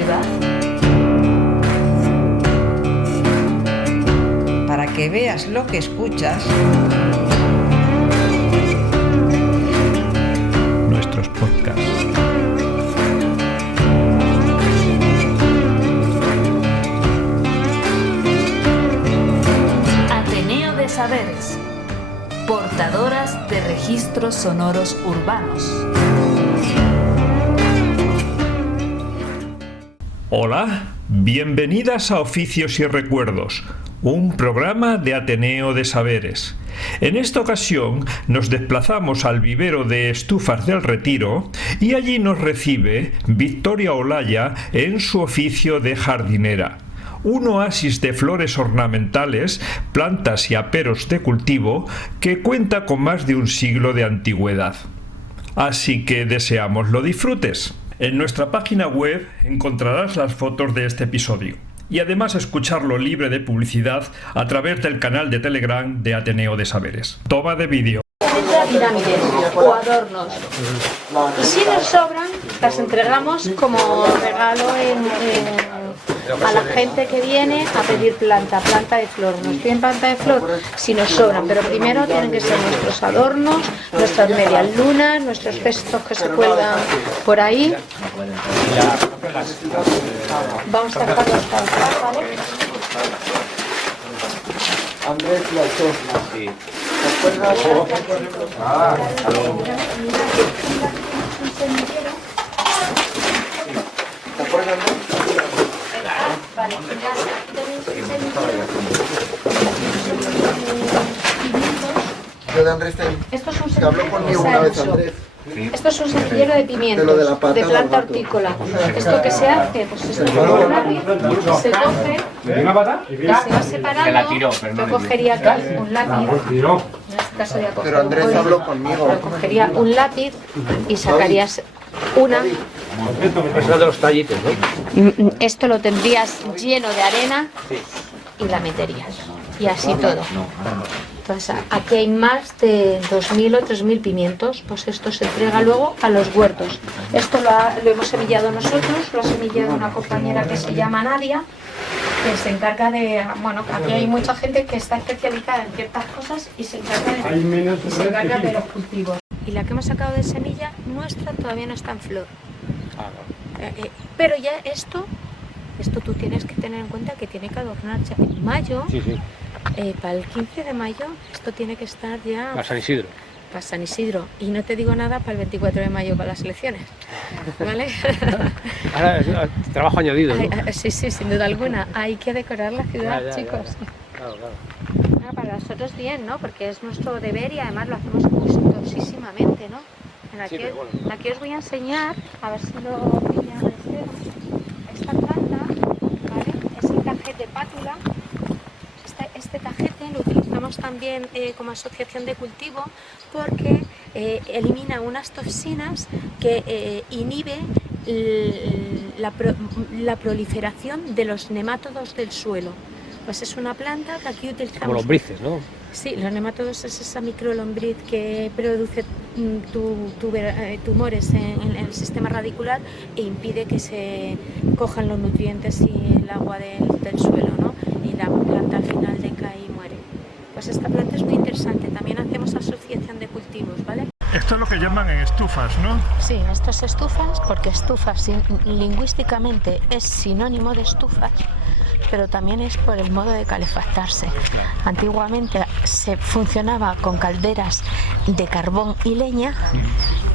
ciudad. Para que veas lo que escuchas. Nuestros podcasts. Ateneo de Saberes. Portadoras de registros sonoros urbanos. Hola, bienvenidas a Oficios y Recuerdos, un programa de Ateneo de Saberes. En esta ocasión nos desplazamos al vivero de Estufas del Retiro y allí nos recibe Victoria Olaya en su oficio de jardinera. Un oasis de flores ornamentales, plantas y aperos de cultivo que cuenta con más de un siglo de antigüedad. Así que deseamos lo disfrutes. En nuestra página web encontrarás las fotos de este episodio y además escucharlo libre de publicidad a través del canal de Telegram de Ateneo de Saberes. Toma de vídeo. Pirámides o adornos. Y si nos sobran, las entregamos como regalo a la gente que viene a pedir planta de flor. Nos piden planta de flor si nos sobran, pero primero tienen que ser nuestros adornos, nuestras medias lunas, nuestros cestos que se cuelgan por ahí. Vamos a dejarlos para atrás, ¿vale? Andrés y Alchosna. Sí. ¿Te acuerdas? Vale, yo de Andrés esto es un te habló conmigo una vez, Andrés. Esto es un semillero de pimientos, de planta hortícola. Esto que se hace, pues esto es un lápiz, se coge, se va separando. Yo cogería aquí un lápiz, en este caso ya coger pero Andrés habló conmigo. pero cogería un lápiz y sacarías una. Eso de los tallitos, ¿no? Esto lo tendrías lleno de arena y la meterías. Y así todo. Entonces, aquí hay más de 2.000 o 3.000 pimientos, pues esto se entrega luego a los huertos. Esto lo hemos semillado nosotros, lo ha semillado una compañera que se llama Nadia, que se encarga de, bueno, aquí hay mucha gente que está especializada en ciertas cosas y se encarga de los cultivos. Y la que hemos sacado de semilla nuestra todavía no está en flor. Pero ya esto tú tienes que tener en cuenta que tiene que adornarse en mayo. Sí. Para el 15 de mayo esto tiene que estar ya Para San Isidro. para San Isidro, y no te digo nada para el 24 de mayo, para las elecciones, ¿vale? Ahora es trabajo añadido, ¿no? Sí, sin duda alguna, hay que decorar la ciudad, Ya. chicos. Claro. Para nosotros bien, ¿no? Porque es nuestro deber y además lo hacemos gustosísimamente, ¿no? Aquí os voy a enseñar, a ver si lo pillan. Esta planta, ¿vale? Es el tajete pátula. Este tajete lo utilizamos también como asociación de cultivo porque elimina unas toxinas que inhiben la proliferación de los nemátodos del suelo. Pues es una planta que aquí utilizamos. Como lombrices, ¿no? Sí, los nemátodos es esa microlombriz que produce tumores en el sistema radicular e impide que se cojan los nutrientes y el agua del suelo, ¿no? Y la planta al final decae y muere. Pues esta planta es muy interesante. También hacemos asociación de cultivos, ¿vale? Esto es lo que llaman estufas, ¿no? Sí, esto es estufas, porque estufas lingüísticamente es sinónimo de estufas, pero también es por el modo de calefactarse. Antiguamente se funcionaba con calderas de carbón y leña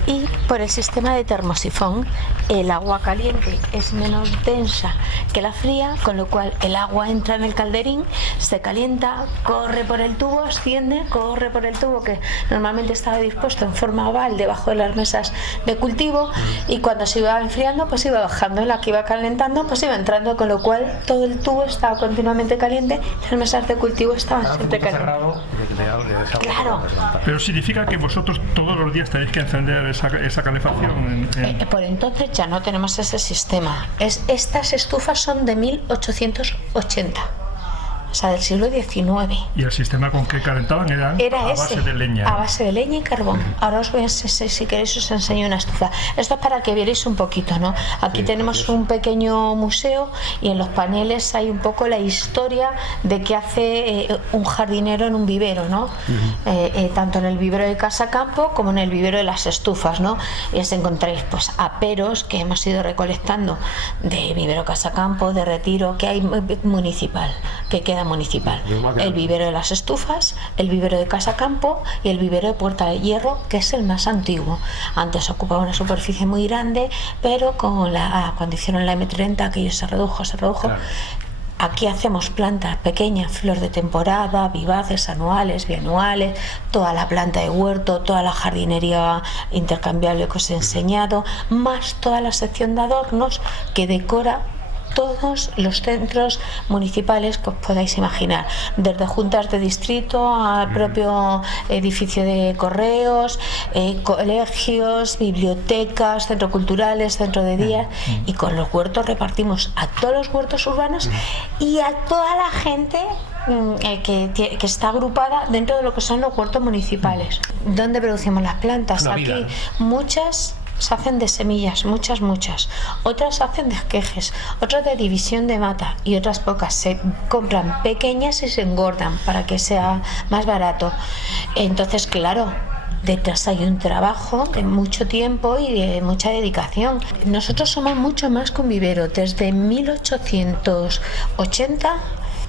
y por el sistema de termosifón. El agua caliente es menos densa que la fría, con lo cual el agua entra en el calderín, se calienta, corre por el tubo, asciende, corre por el tubo que normalmente estaba dispuesto en forma oval debajo de las mesas de cultivo, y cuando se iba enfriando pues iba bajando, la que iba calentando pues iba entrando, con lo cual todo el tubo estaba continuamente caliente y las mesas de cultivo estaban siempre calientes. Claro. Pero significa que vosotros todos los días tenéis que encender esa calefacción. Por entonces ya no tenemos ese sistema. Estas estufas son de 1880. sea, del siglo XIX. ¿Y el sistema con que calentaban era a base de leña? A base de leña y carbón. Ahora os voy a, si queréis os enseño una estufa. Esto es para que vierais un poquito, ¿no? Aquí tenemos un pequeño museo y en los paneles hay un poco la historia de qué hace un jardinero en un vivero, ¿no? Tanto en el vivero de Casa Campo como en el vivero de las estufas, ¿no? Y os encontráis pues aperos que hemos ido recolectando de vivero Casa Campo, de Retiro, que hay municipal, que queda municipal. El vivero de las estufas, el vivero de Casa Campo y el vivero de Puerta de Hierro, que es el más antiguo. Antes ocupaba una superficie muy grande, pero cuando hicieron la M30 aquello se redujo. Claro. Aquí hacemos plantas pequeñas, flor de temporada, vivaces, anuales, bianuales, toda la planta de huerto, toda la jardinería intercambiable que os he enseñado, más toda la sección de adornos que decora todos los centros municipales que os podáis imaginar, desde juntas de distrito al propio edificio de correos, colegios, bibliotecas, centros culturales, centro de día, y con los huertos repartimos a todos los huertos urbanos y a toda la gente que está agrupada dentro de lo que son los huertos municipales. ¿Dónde producimos las plantas? Aquí muchas se hacen de semillas, muchas, otras se hacen de esquejes, otras de división de mata y otras pocas se compran pequeñas y se engordan para que sea más barato. Entonces, claro, detrás hay un trabajo de mucho tiempo y de mucha dedicación. Nosotros somos mucho más que un vivero. Desde 1880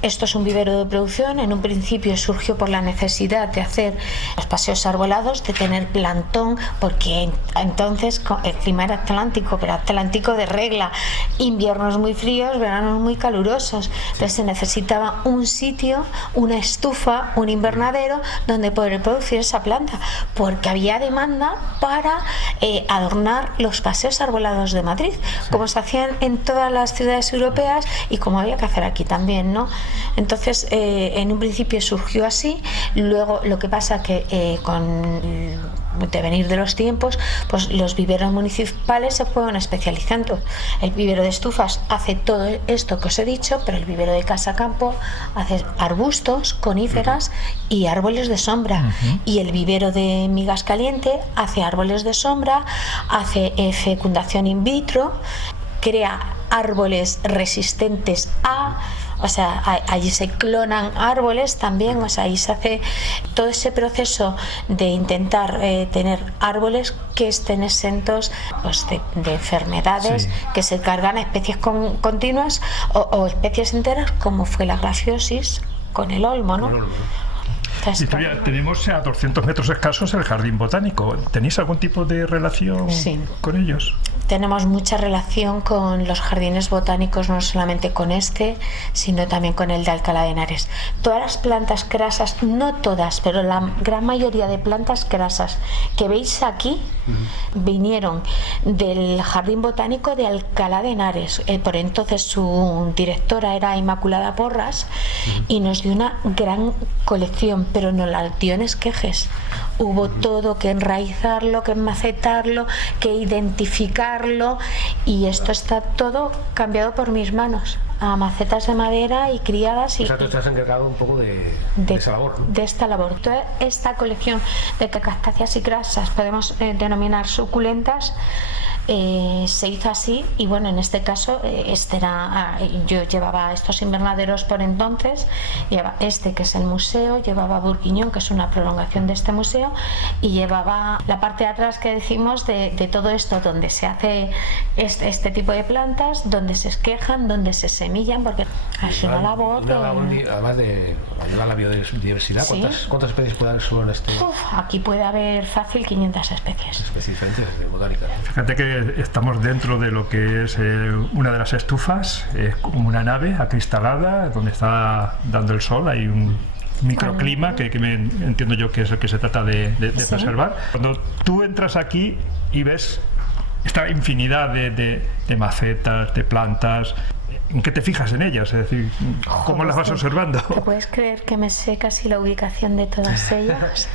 esto es un vivero de producción. En un principio surgió por la necesidad de hacer los paseos arbolados, de tener plantón, porque entonces el clima era atlántico, pero atlántico de regla, inviernos muy fríos, veranos muy calurosos. Entonces se necesitaba un sitio, una estufa, un invernadero donde poder producir esa planta, porque había demanda para adornar los paseos arbolados de Madrid, como se hacían en todas las ciudades europeas y como había que hacer aquí también, ¿no? Entonces, en un principio surgió así. Luego, lo que pasa que con el devenir de los tiempos, pues los viveros municipales se fueron especializando. El vivero de estufas hace todo esto que os he dicho, pero el vivero de Casa Campo hace arbustos, coníferas y árboles de sombra. Y el vivero de Migas Caliente hace árboles de sombra, hace fecundación in vitro, crea árboles resistentes o sea, allí se clonan árboles también, o sea, ahí se hace todo ese proceso de intentar tener árboles que estén exentos pues, de enfermedades, que se cargan a especies continuas o especies enteras, como fue la grafiosis con el olmo, ¿no? Victoria, tenemos a 200 metros escasos el jardín botánico. ¿Tenéis algún tipo de relación con ellos? Tenemos mucha relación con los jardines botánicos, no solamente con este, sino también con el de Alcalá de Henares. Todas las plantas crasas, no todas, pero la gran mayoría de plantas crasas que veis aquí vinieron del jardín botánico de Alcalá de Henares. Por entonces su directora era Inmaculada Porras y nos dio una gran colección, pero no la dio en esquejes. Hubo todo que enraizarlo, que macetarlo, que identificarlo, y esto está todo cambiado por mis manos, a macetas de madera y criadas. O sea, tú estás encargado un poco de esa labor, ¿no? De esta labor. Toda esta colección de cactáceas y grasas, podemos denominar suculentas, se hizo así. Y bueno, en este caso yo llevaba estos invernaderos por entonces, llevaba este que es el museo, llevaba Burguiñón, que es una prolongación de este museo, y llevaba la parte de atrás que decimos de todo esto, donde se hace este tipo de plantas, donde se esquejan, donde se semillan, porque es una labor además de ayudar a la biodiversidad. ¿Sí? ¿Cuántas especies puede haber solo en este? Aquí puede haber fácil 500 especies. Especies diferentes de botánica. Fíjate que estamos dentro de lo que es una de las estufas, es como una nave acristalada donde está dando el sol. Hay un microclima que entiendo yo que es el que se trata de preservar. Cuando tú entras aquí y ves esta infinidad de macetas, de plantas, ¿en qué te fijas en ellas? Es decir, ¿cómo las vas observando? ¿Te puedes creer que me sé casi la ubicación de todas ellas?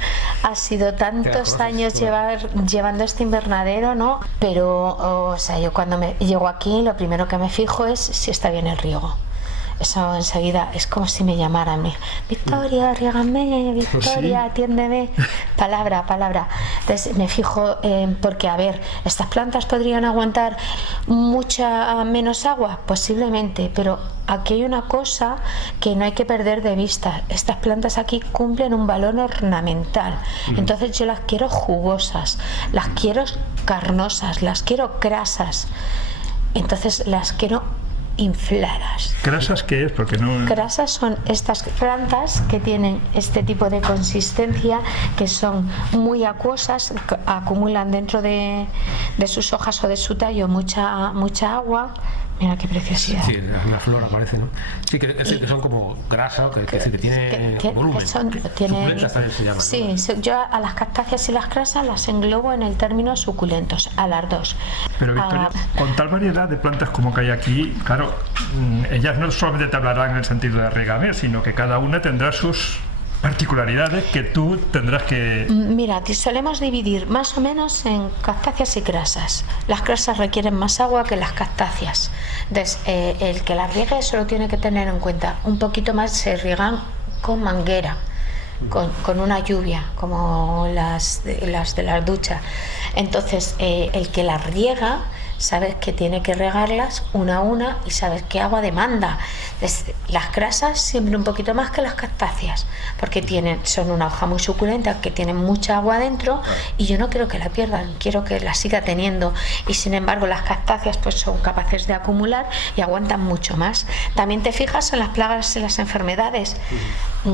Ha sido tantos años llevando este invernadero, ¿no? Pero, o sea, yo cuando llego aquí, lo primero que me fijo es si está bien el riego. eso enseguida es como si me llamaran. Victoria, riégame, Victoria, atiéndeme. Palabra. Entonces me fijo, porque a ver, ¿estas plantas podrían aguantar mucha menos agua? Posiblemente, pero aquí hay una cosa que no hay que perder de vista. Estas plantas aquí cumplen un valor ornamental. Entonces yo las quiero jugosas, las quiero carnosas, las quiero crasas. Entonces las quiero infladas. ¿Crasas qué es? Porque no... Crasas son estas plantas que tienen este tipo de consistencia, que son muy acuosas, acumulan dentro de sus hojas o de su tallo mucha agua. Mira qué preciosidad. Sí, la flor aparece, ¿no? Sí, que son como grasa, que tiene volumen. Suculentas también se llaman, sí, ¿no? Yo a las cactáceas y las crasas las englobo en el término suculentos, a las dos. Pero Victoria, con tal variedad de plantas como que hay aquí, claro, ellas no solamente te hablarán en el sentido de riegame, sino que cada una tendrá sus particularidades que tú tendrás que... Mira, solemos dividir más o menos en cactáceas y crasas. Las crasas requieren más agua que las cactáceas. Entonces, el que las riegue solo tiene que tener en cuenta un poquito más, se riegan con manguera, con una lluvia, como las de la ducha. Entonces, el que las riega, sabes que tiene que regarlas una a una y sabes qué agua demanda. Las crasas siempre un poquito más que las cactáceas, porque son una hoja muy suculenta que tienen mucha agua dentro y yo no quiero que la pierdan, quiero que la siga teniendo, y sin embargo las cactáceas pues son capaces de acumular y aguantan mucho más. También te fijas en las plagas y las enfermedades.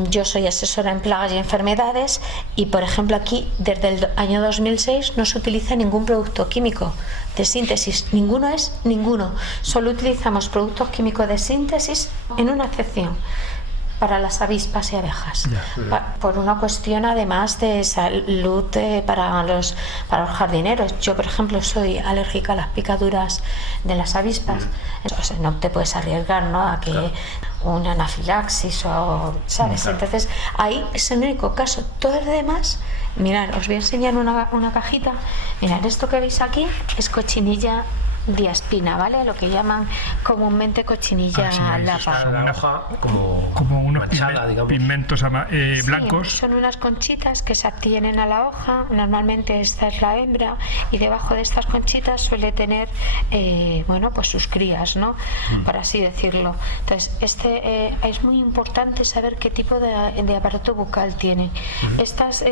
Yo soy asesora en plagas y enfermedades y por ejemplo aquí desde el año 2006 no se utiliza ningún producto químico de síntesis, ninguno, solo utilizamos productos químicos de síntesis en una excepción, para las avispas y abejas, por una cuestión además de salud para los jardineros. Yo por ejemplo soy alérgica a las picaduras de las avispas, entonces no te puedes arriesgar, ¿no?, a que una anafilaxis o, ¿sabes? Entonces ahí es el único caso. Todo lo demás, mirad, os voy a enseñar una cajita. Mirad, esto que veis aquí es cochinilla diaspina, ¿vale? Lo que llaman comúnmente cochinilla lapa. Una hoja como una manchada, digamos. Pigmentos blancos. Sí, son unas conchitas que se adhieren a la hoja. Normalmente esta es la hembra y debajo de estas conchitas suele tener pues sus crías, ¿no? Por así decirlo. Entonces, es muy importante saber qué tipo de aparato bucal tienen. Estas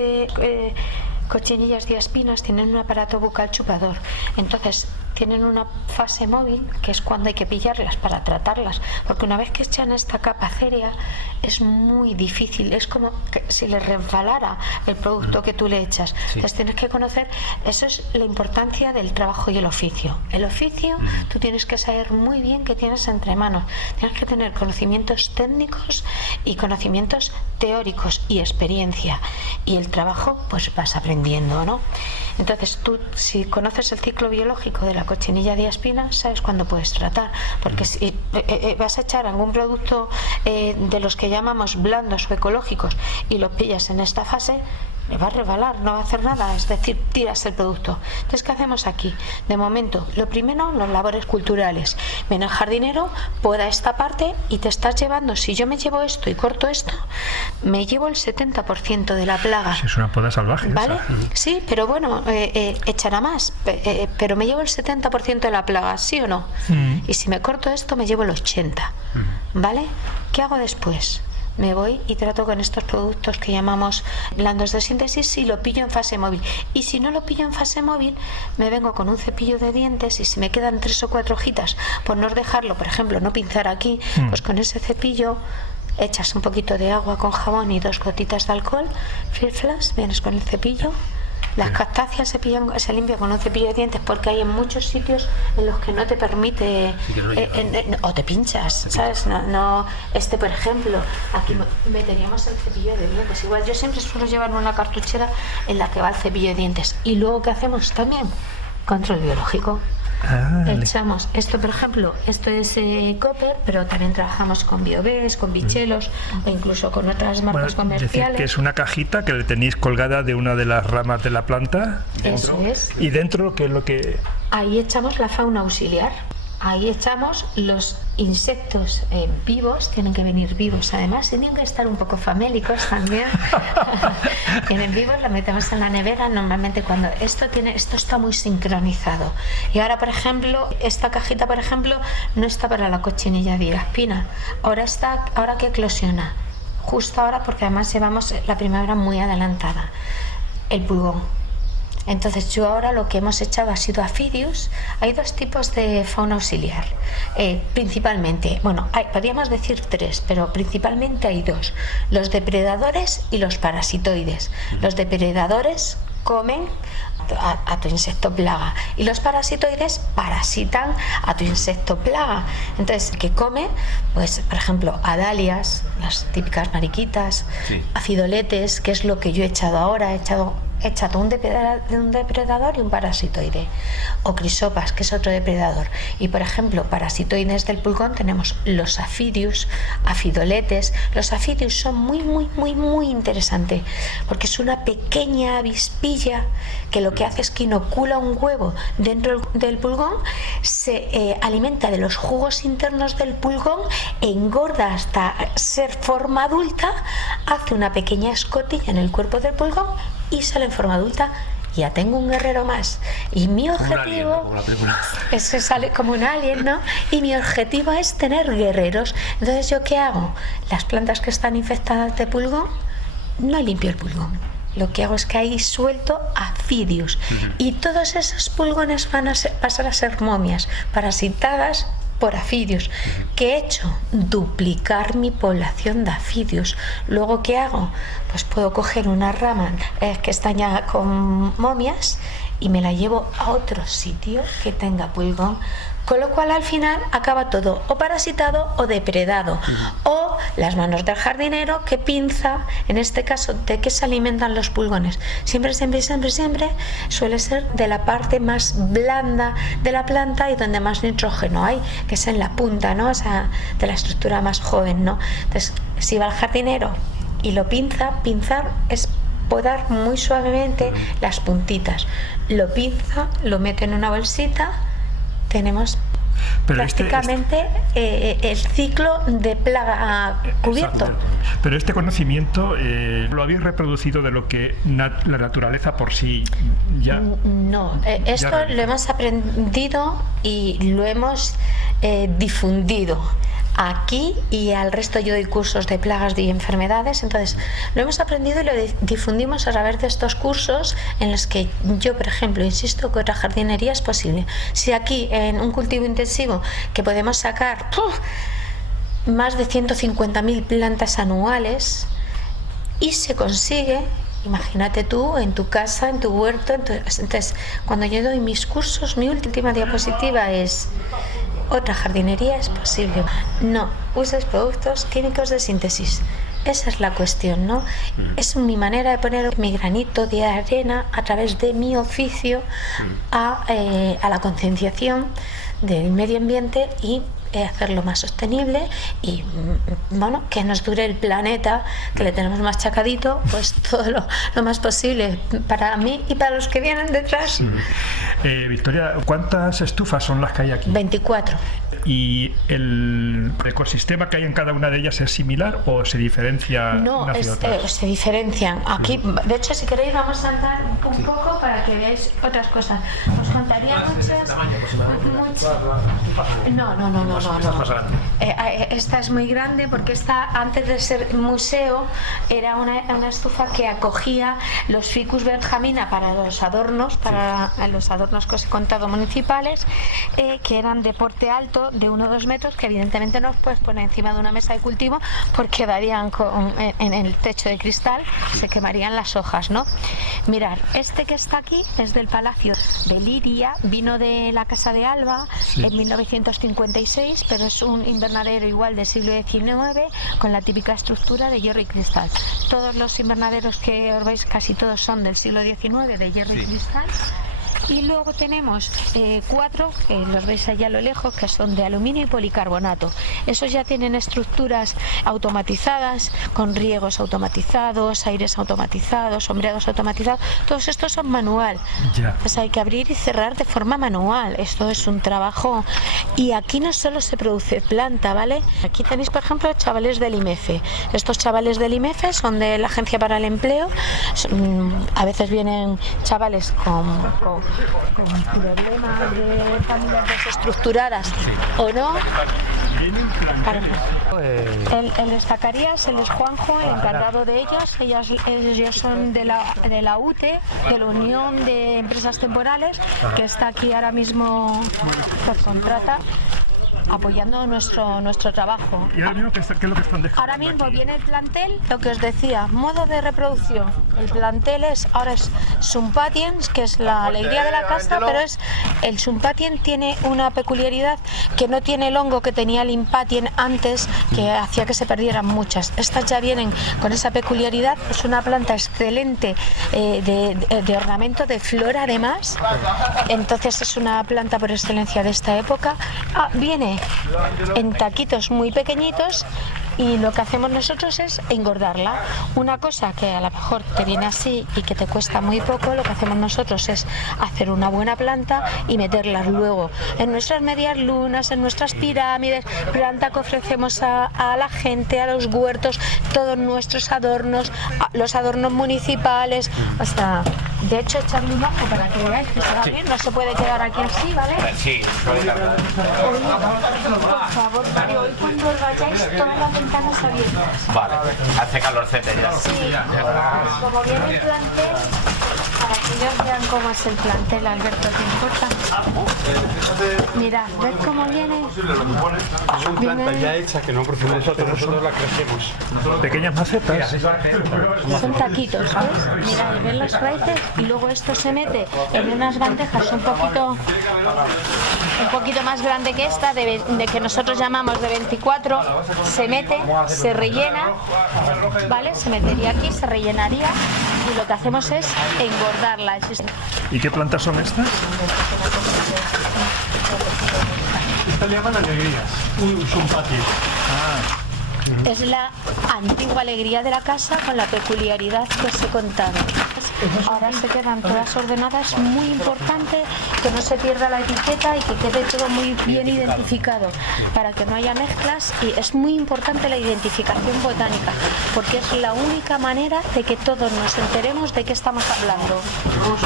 cochinillas diaspinas tienen un aparato bucal chupador. Entonces, tienen una fase móvil, que es cuando hay que pillarlas para tratarlas, porque una vez que echan esta capa cérea es muy difícil, es como que si le resbalara el producto que tú le echas. Entonces tienes que conocer, eso es la importancia del trabajo y el oficio. El oficio, tú tienes que saber muy bien qué tienes entre manos, tienes que tener conocimientos técnicos y conocimientos teóricos y experiencia, y el trabajo pues vas aprendiendo, ¿no? Entonces tú, si conoces el ciclo biológico de la cochinilla diaspina, sabes cuándo puedes tratar, porque si vas a echar algún producto de los que llamamos blandos o ecológicos y lo pillas en esta fase, le va a resbalar, no va a hacer nada, es decir, tiras el producto. Entonces, ¿qué hacemos aquí? De momento, lo primero, los labores culturales. Viene el jardinero, poda esta parte y te estás llevando, si yo me llevo esto y corto esto, me llevo el 70% de la plaga. Es una poda salvaje, ¿vale? Sí, pero bueno, echará más, pero me llevo el 70% de la plaga, ¿sí o no? Y si me corto esto, me llevo el 80%, ¿vale? ¿Qué hago después? Me voy y trato con estos productos que llamamos blandos de síntesis si lo pillo en fase móvil. Y si no lo pillo en fase móvil, me vengo con un cepillo de dientes y si me quedan 3 o 4 hojitas, por no dejarlo, por ejemplo, no pinzar aquí, pues con ese cepillo echas un poquito de agua con jabón y 2 gotitas de alcohol, fliflas, vienes con el cepillo. Las cactáceas se limpian con un cepillo de dientes porque hay en muchos sitios en los que no te permite o te pinchas, ¿sabes? No, por ejemplo, aquí meteríamos el cepillo de dientes. Igual yo siempre suelo llevar una cartuchera en la que va el cepillo de dientes. Y luego, ¿qué hacemos también? Control biológico. Echamos esto, por ejemplo, esto es Copper, pero también trabajamos con Biobes, con Bichelos o incluso con otras marcas comerciales. Decir que es una cajita que le tenéis colgada de una de las ramas de la planta. Eso es. Y dentro, ¿qué es lo que...? Ahí echamos la fauna auxiliar. ahí echamos los insectos vivos, tienen que venir vivos además, tienen que estar un poco famélicos también. Vienen vivos, los metemos en la nevera. Normalmente cuando esto está muy sincronizado. Y ahora, por ejemplo, esta cajita, por ejemplo, no está para la cochinilla de espina. Ahora que eclosiona, justo ahora, porque además llevamos la primavera muy adelantada, el pulgón. Entonces yo ahora lo que hemos echado ha sido Aphidius. Hay dos tipos de fauna auxiliar, principalmente, bueno, podríamos decir tres, pero principalmente hay dos: los depredadores y los parasitoides. Los depredadores comen a tu insecto plaga y los parasitoides parasitan a tu insecto plaga. Entonces, ¿qué come? Pues, por ejemplo, adalias, las típicas mariquitas, sí. Afidoletes, que es lo que yo he echado ahora. He echado un depredador y un parasitoide, o crisopas, que es otro depredador. Y por ejemplo, parasitoides del pulgón tenemos los Aphidius, afidoletes. Los Aphidius son muy interesantes, porque es una pequeña avispilla que lo que hace es que inocula un huevo dentro del pulgón, se alimenta de los jugos internos del pulgón, engorda hasta ser forma adulta, hace una pequeña escotilla en el cuerpo del pulgón y sale en forma adulta. Ya tengo un guerrero más. Y mi objetivo es que sale como un alien, ¿no? Y mi objetivo es tener guerreros. Entonces, ¿yo qué hago? Las plantas que están infectadas de pulgón, no limpio el pulgón. Lo que hago es que ahí suelto Aphidius. Y todos esos pulgones van a pasar a ser momias parasitadas por Aphidius. ¿Qué he hecho? Duplicar mi población de Aphidius. Luego, ¿qué hago? Pues puedo coger una rama que está ya con momias y me la llevo a otro sitio que tenga pulgón. Con lo cual al final acaba todo o parasitado o depredado. O las manos del jardinero que pinza, en este caso, ¿de qué se alimentan los pulgones? Siempre suele ser de la parte más blanda de la planta y donde más nitrógeno hay, que es en la punta, ¿no? O sea, de la estructura más joven, ¿no? Entonces, si va al jardinero y lo pinzar es podar muy suavemente las puntitas. Lo pinza, lo mete en una bolsita. Tenemos prácticamente el ciclo de plaga cubierto. Exacto. Pero este conocimiento lo habéis reproducido de lo que la naturaleza por sí ya... No, esto lo hemos aprendido y lo hemos difundido aquí y al resto. Yo doy cursos de plagas y enfermedades, entonces lo hemos aprendido y lo difundimos a través de estos cursos en los que yo, por ejemplo, insisto que otra jardinería es posible. Si aquí en un cultivo intensivo que podemos sacar más de 150.000 plantas anuales y se consigue, imagínate tú en tu casa, en tu huerto. Entonces, cuando yo doy mis cursos, mi última diapositiva es: otra jardinería es posible. No uses productos químicos de síntesis. Esa es la cuestión, ¿no? Es mi manera de poner mi granito de arena a través de mi oficio a la concienciación del medio ambiente y hacerlo más sostenible y, bueno, que nos dure el planeta, que le tenemos machacadito, pues todo lo más posible para mí y para los que vienen detrás. Victoria, ¿cuántas estufas son las que hay aquí? 24. ¿Y el ecosistema que hay en cada una de ellas es similar o se diferencia? No, se diferencian. Aquí, de hecho, si queréis vamos a andar un poco para que veáis otras cosas. Os contaría muchas. No. Esta es muy grande porque esta, antes de ser museo, era una estufa que acogía los ficus benjamina para los adornos, que os he contado municipales, que eran de porte alto, de 1 o 2 metros, que evidentemente no os puedes poner encima de una mesa de cultivo porque darían en el techo de cristal, se quemarían las hojas, ¿no? Mirad, este que está aquí es del Palacio de Liria, vino de la Casa de Alba en 1956, pero es un invernadero igual del siglo XIX con la típica estructura de hierro y cristal. Todos los invernaderos que os veis, casi todos son del siglo XIX, de hierro y cristal. Y luego tenemos 4, que los veis allá a lo lejos, que son de aluminio y policarbonato. Esos ya tienen estructuras automatizadas, con riegos automatizados, aires automatizados, sombreados automatizados. Todos estos son manual. Pues hay que abrir y cerrar de forma manual. Esto es un trabajo. Y aquí no solo se produce planta, ¿vale? Aquí tenéis, por ejemplo, chavales del IMEFE. Estos chavales del IMEFE son de la Agencia para el Empleo. A veces vienen chavales con problemas de familias desestructuradas o no. El Estacarías, él es Juanjo, el encargado de ellos. Ellos son de la UTE, de la Unión de Empresas Temporales, que está aquí ahora mismo por contrata, apoyando nuestro trabajo. ¿Y ahora mismo qué es lo que están dejando? Ahora mismo aquí? Viene el plantel, lo que os decía, modo de reproducción. El plantel ahora es Sumpatiens, que es la alegría de la casa, pero el Sumpatien tiene una peculiaridad que no tiene el hongo que tenía el Impatien antes, que hacía que se perdieran muchas. Estas ya vienen con esa peculiaridad. Es una planta excelente de ornamento, de flor además. Entonces es una planta por excelencia de esta época. Viene en taquitos muy pequeñitos y lo que hacemos nosotros es engordarla. Una cosa que a lo mejor te viene así y que te cuesta muy poco, lo que hacemos nosotros es hacer una buena planta y meterlas luego en nuestras medias lunas, en nuestras pirámides, planta que ofrecemos a la gente, a los huertos, todos nuestros adornos, los adornos municipales. O sea, de hecho, echarle un ojo para que veáis que se va bien, no se puede quedar aquí así, ¿vale? Sí, por favor, Mario, hoy cuando vayáis, todas las ventanas abiertas. Vale, hace calorcete ya. Sí, como viene el plantel, para que ellos vean cómo es el plantel, Alberto, ¿te importa? Mirad, ¿ves cómo viene? Es una planta ya hecha que no procedemos nosotros la crecemos. Pequeñas macetas. Son taquitos, ¿ves? Mirad, ven las raíces y luego esto se mete en unas bandejas un poquito más grande que esta, de que nosotros llamamos de 24, se mete, se rellena, ¿vale? Se metería aquí, se rellenaría y lo que hacemos es engordarla. ¿Y qué plantas son estas? Esta le llaman alegrías, un Sumpatien. Es la antigua alegría de la casa con la peculiaridad que os he contado. Ahora se quedan todas ordenadas. Es muy importante que no se pierda la etiqueta y que quede todo muy bien identificado para que no haya mezclas, y es muy importante la identificación botánica porque es la única manera de que todos nos enteremos de qué estamos hablando.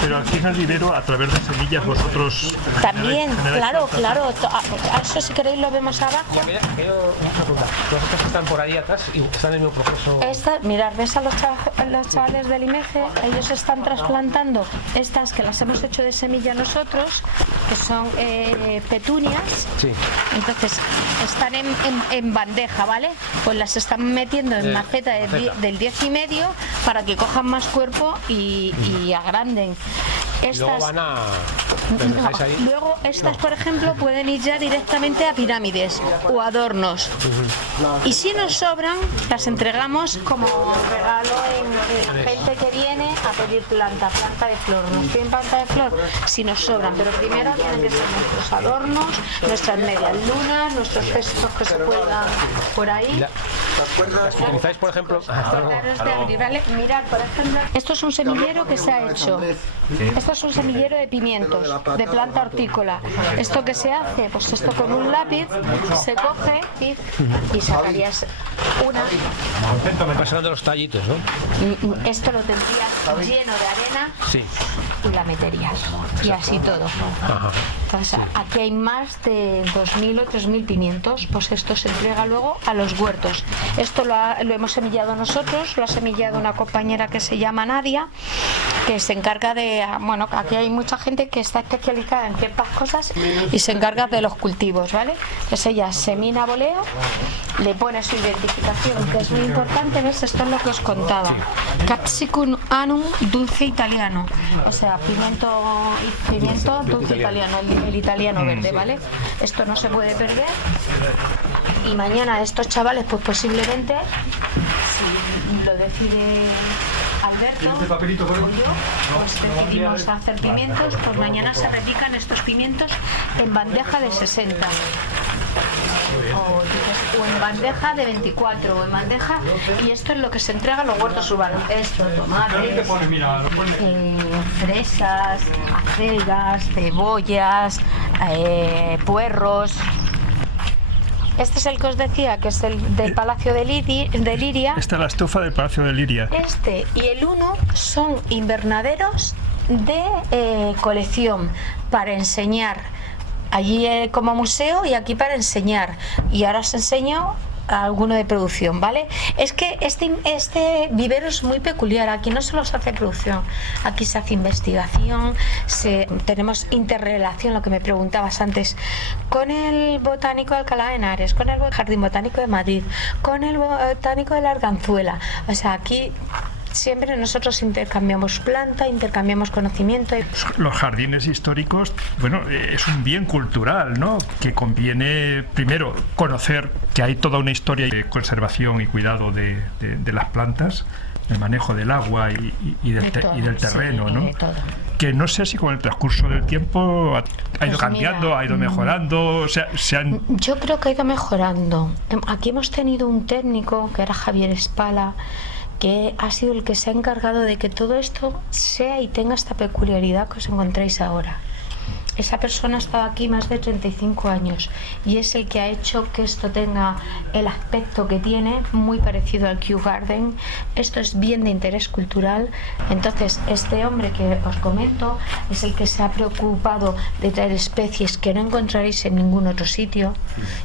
Pero aquí en el vivero, a través de semillas, vosotros también, claro, a eso si queréis lo vemos abajo. Una pregunta, los otros que están por ahí atrás y están en el mismo proceso. Mirad, ves a los chavales del IMEFE, ellos están trasplantando estas que las hemos hecho de semilla nosotros, que son petunias. Sí. Entonces están en bandeja, ¿vale? Pues las están metiendo en maceta del 10,5 para que cojan más cuerpo y agranden. Estas, luego estas, por ejemplo, pueden ir ya directamente a pirámides o adornos. Y si nos sobran, las entregamos como regalo en gente que viene a pedir planta de flor. Nos piden planta de flor si nos sobran, pero primero tienen que ser nuestros adornos, nuestras medias lunas, nuestros cestos que se cuelgan por ahí. Utilizáis, por ejemplo, mirad, por ejemplo, esto es un semillero que se ha hecho. Esto es un semillero de pimientos, de planta hortícola. ¿Esto que se hace? Pues esto con un lápiz se coge y sacarías una. Pasando los tallitos, ¿no? Esto lo tendrías lleno de arena. Sí. Y la meterías. Y así todo. Ajá. Entonces, aquí hay más de 2.000 o 3.000 pimientos. Pues esto se entrega luego a los huertos. Esto lo hemos semillado nosotros, lo ha semillado una compañera que se llama Nadia, que se encarga de, bueno, aquí hay mucha gente que está especializada en ciertas cosas y se encarga de los cultivos, ¿vale? Pues ella semina voleo, le pone su identificación, que es muy importante, ¿ves? Esto es lo que os contaba. Capsicum anum dulce italiano, o sea, pimiento dulce italiano, el italiano verde, ¿vale? Esto no se puede perder. Y mañana estos chavales, pues posiblemente, si lo decide Alberto como yo, pues decidimos hacer pimientos, pues mañana se repican estos pimientos en bandeja de 60. O en bandeja de 24 o en bandeja, y esto es lo que se entrega a los huertos urbanos. Esto, tomates, fresas, acelgas, cebollas, puerros. Este es el que os decía, que es el del Palacio de Liria. Esta es la estufa del Palacio de Liria. Este y el uno son invernaderos de colección para enseñar allí como museo y aquí para enseñar. Y ahora os enseño alguno de producción, ¿vale? Es que este vivero es muy peculiar. Aquí no solo se hace producción, aquí se hace investigación, tenemos interrelación, lo que me preguntabas antes, con el Botánico de Alcalá de Henares, con el Jardín Botánico de Madrid, con el Botánico de la Arganzuela. O sea, aquí siempre nosotros intercambiamos planta, intercambiamos conocimiento. Los jardines históricos, bueno, es un bien cultural, ¿no? Que conviene primero conocer que hay toda una historia de conservación y cuidado de las plantas, el manejo del agua y del terreno, sí, ¿no? Que no sé si con el transcurso del tiempo ha ido cambiando, ha ido mejorando, o sea, Yo creo que ha ido mejorando. Aquí hemos tenido un técnico que era Javier Espala, que ha sido el que se ha encargado de que todo esto sea y tenga esta peculiaridad que os encontráis ahora. Esa persona ha estado aquí más de 35 años y es el que ha hecho que esto tenga el aspecto que tiene, muy parecido al Kew Garden. Esto es bien de interés cultural. Entonces, este hombre que os comento es el que se ha preocupado de traer especies que no encontraréis en ningún otro sitio.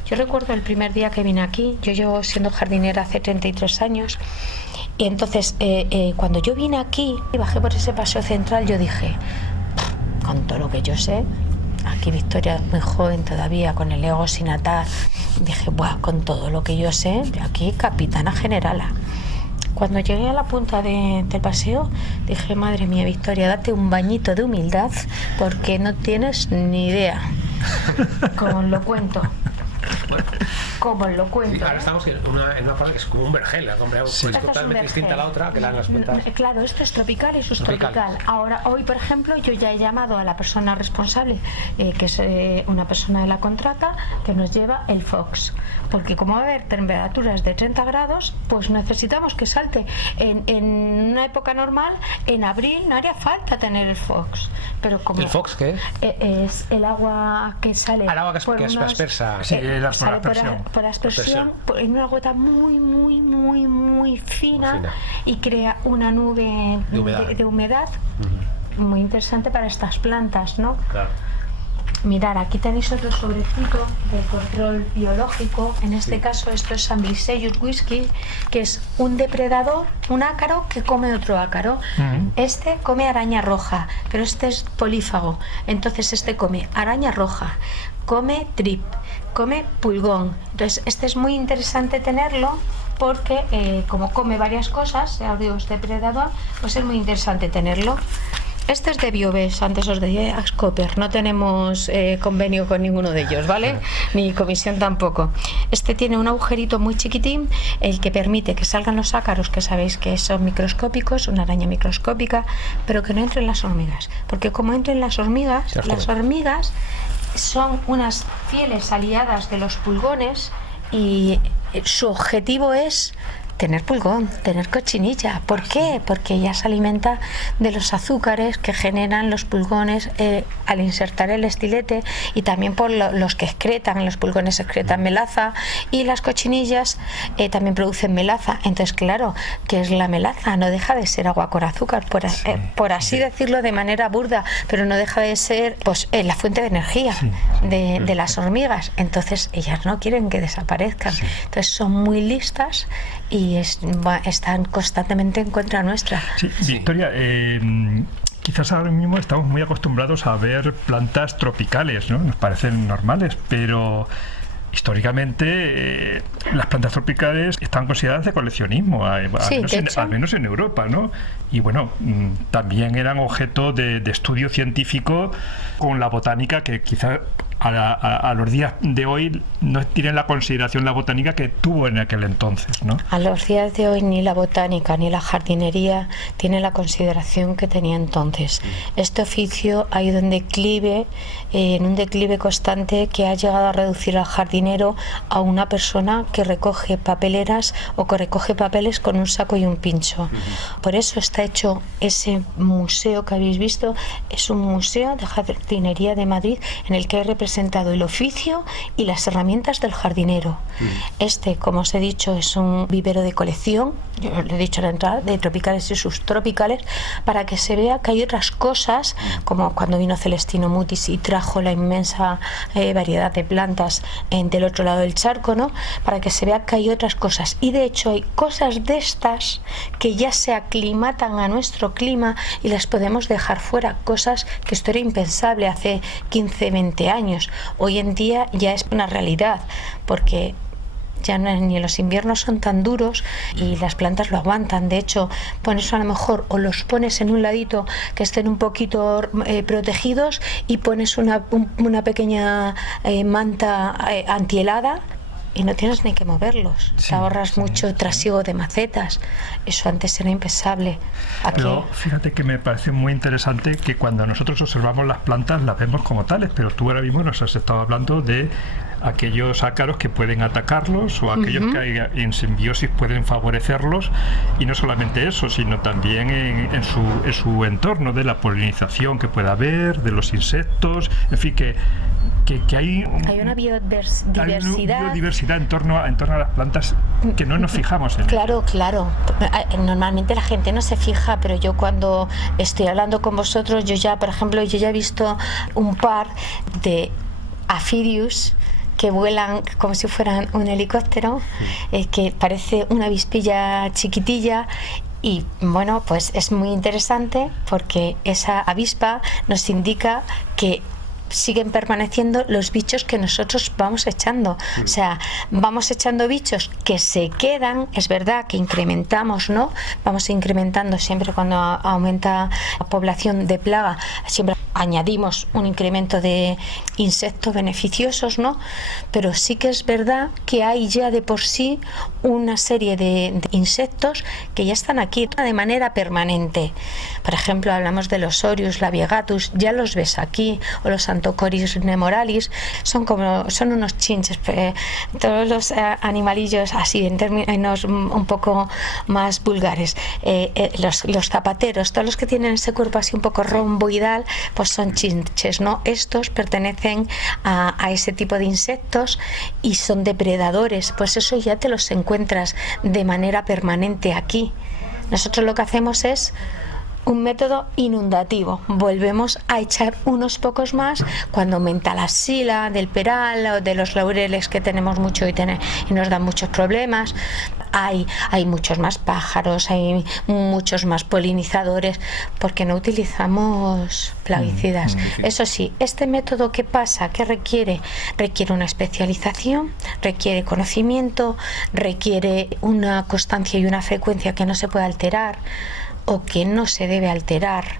Yo recuerdo el primer día que vine aquí, yo llevo siendo jardinera hace 33 años, y entonces cuando yo vine aquí y bajé por ese paseo central, yo dije, con todo lo que yo sé, aquí Victoria muy joven todavía, con el ego sin atar, dije, buah, con todo lo que yo sé, de aquí capitana generala. Cuando llegué a la punta del paseo, dije, madre mía, Victoria, date un bañito de humildad porque no tienes ni idea. Como os lo cuento. Como lo cuento. Sí, ahora estamos en una parte que es como un vergel, sí. Es totalmente distinta a la otra que las cuentas. Claro, esto es tropical y eso es tropical. Ahora, hoy, por ejemplo, yo ya he llamado a la persona responsable, que es una persona de la contrata, que nos lleva el Fox. Porque como va a haber temperaturas de 30 grados, pues necesitamos que salte. En una época normal, en abril, no haría falta tener el Fox. Pero como ¿El Fox qué es? Es el agua que sale. El agua que es aspersa. Sí, sale por aspersión, en una gota muy fina y crea una nube de humedad muy interesante para estas plantas, ¿no? Claro. Mirad, aquí tenéis otro sobrecito de control biológico. En este caso esto es Amblyseius whisky, que es un depredador, un ácaro que come otro ácaro. Este come araña roja, pero este es polífago. Entonces este come araña roja, come trip, come pulgón. Entonces este es muy interesante tenerlo porque como come varias cosas, ya os digo, es depredador, pues es muy interesante tenerlo. Este es de Biobes, antes os decía Ascoper, no tenemos convenio con ninguno de ellos, ¿vale? Ni comisión tampoco. Este tiene un agujerito muy chiquitín, el que permite que salgan los ácaros, que sabéis que son microscópicos, una araña microscópica, pero que no entren las hormigas, porque como entren las hormigas son unas fieles aliadas de los pulgones y su objetivo es tener pulgón, tener cochinilla. ¿Por qué? Porque ella se alimenta de los azúcares que generan los pulgones al insertar el estilete, y también por los que excretan. Los pulgones excretan melaza y las cochinillas también producen melaza. Entonces, claro, ¿qué es la melaza? No deja de ser agua con azúcar, por así decirlo de manera burda, pero no deja de ser pues la fuente de energía de las hormigas. Entonces, ellas no quieren que desaparezcan. Entonces, son muy listas y están constantemente en contra nuestra. Sí, Victoria, quizás ahora mismo estamos muy acostumbrados a ver plantas tropicales, ¿no? Nos parecen normales, pero históricamente las plantas tropicales están consideradas de coleccionismo, al menos en Europa, ¿no? Y bueno, también eran objeto de estudio científico con la botánica, que quizás a los días de hoy no tiene la consideración la botánica que tuvo en aquel entonces, ¿no? A los días de hoy ni la botánica ni la jardinería tiene la consideración que tenía entonces. Este oficio ha ido en un declive constante, que ha llegado a reducir al jardinero a una persona que recoge papeleras o que recoge papeles con un saco y un pincho. Por eso está hecho ese museo que habéis visto. Es un museo de jardinería de Madrid en el que hay representado el oficio y las herramientas del jardinero. Este, como os he dicho, es un vivero de colección, yo le he dicho en la entrada, de tropicales y subtropicales, para que se vea que hay otras cosas, como cuando vino Celestino Mutis y trajo la inmensa variedad de plantas del otro lado del charco, ¿no? Para que se vea que hay otras cosas. Y de hecho hay cosas de estas que ya se aclimatan a nuestro clima y las podemos dejar fuera, cosas que esto era impensable hace 15, 20 años. Hoy en día ya es una realidad, porque ya ni los inviernos son tan duros y las plantas lo aguantan. De hecho, pones a lo mejor, o los pones en un ladito que estén un poquito protegidos, y pones una pequeña manta antihelada, y no tienes ni que moverlos. Sí, te ahorras mucho trasiego de macetas. Eso antes era impensable. Aquí... Pero fíjate que me parece muy interesante que cuando nosotros observamos las plantas las vemos como tales, pero tú ahora mismo nos has estado hablando de aquellos ácaros que pueden atacarlos, o aquellos que hay en simbiosis pueden favorecerlos, y no solamente eso, sino también en su entorno, de la polinización que pueda haber, de los insectos, en fin, que hay una biodiversidad en torno a las plantas que no nos fijamos en Claro. Normalmente la gente no se fija, pero yo cuando estoy hablando con vosotros, por ejemplo, yo ya he visto un par de Aphidius que vuelan como si fueran un helicóptero, que parece una avispilla chiquitilla. Y bueno, pues es muy interesante, porque esa avispa nos indica que siguen permaneciendo los bichos que nosotros vamos echando. O sea, vamos echando bichos que se quedan. Es verdad que incrementamos, ¿no? Vamos incrementando siempre cuando aumenta la población de plaga, siempre añadimos un incremento de insectos beneficiosos, ¿no? Pero sí que es verdad que hay ya de por sí una serie de insectos que ya están aquí de manera permanente. Por ejemplo, hablamos de los Orius labiogatus, ya los ves aquí, o los Anthocoris nemoralis, son unos chinches, todos los animalillos así en términos un poco más vulgares. Los zapateros, todos los que tienen ese cuerpo así un poco romboidal, pues son chinches, ¿no? Estos pertenecen a ese tipo de insectos y son depredadores, pues eso ya te los encuentras de manera permanente aquí. Nosotros lo que hacemos es un método inundativo. Volvemos a echar unos pocos más cuando aumenta la sila del peral o de los laureles, que tenemos mucho y nos dan muchos problemas. Hay muchos más pájaros, hay muchos más polinizadores, porque no utilizamos plaguicidas. Eso sí, este método, ¿qué pasa? ¿Qué requiere? Requiere una especialización, requiere conocimiento, requiere una constancia y una frecuencia que no se puede alterar, o que no se debe alterar.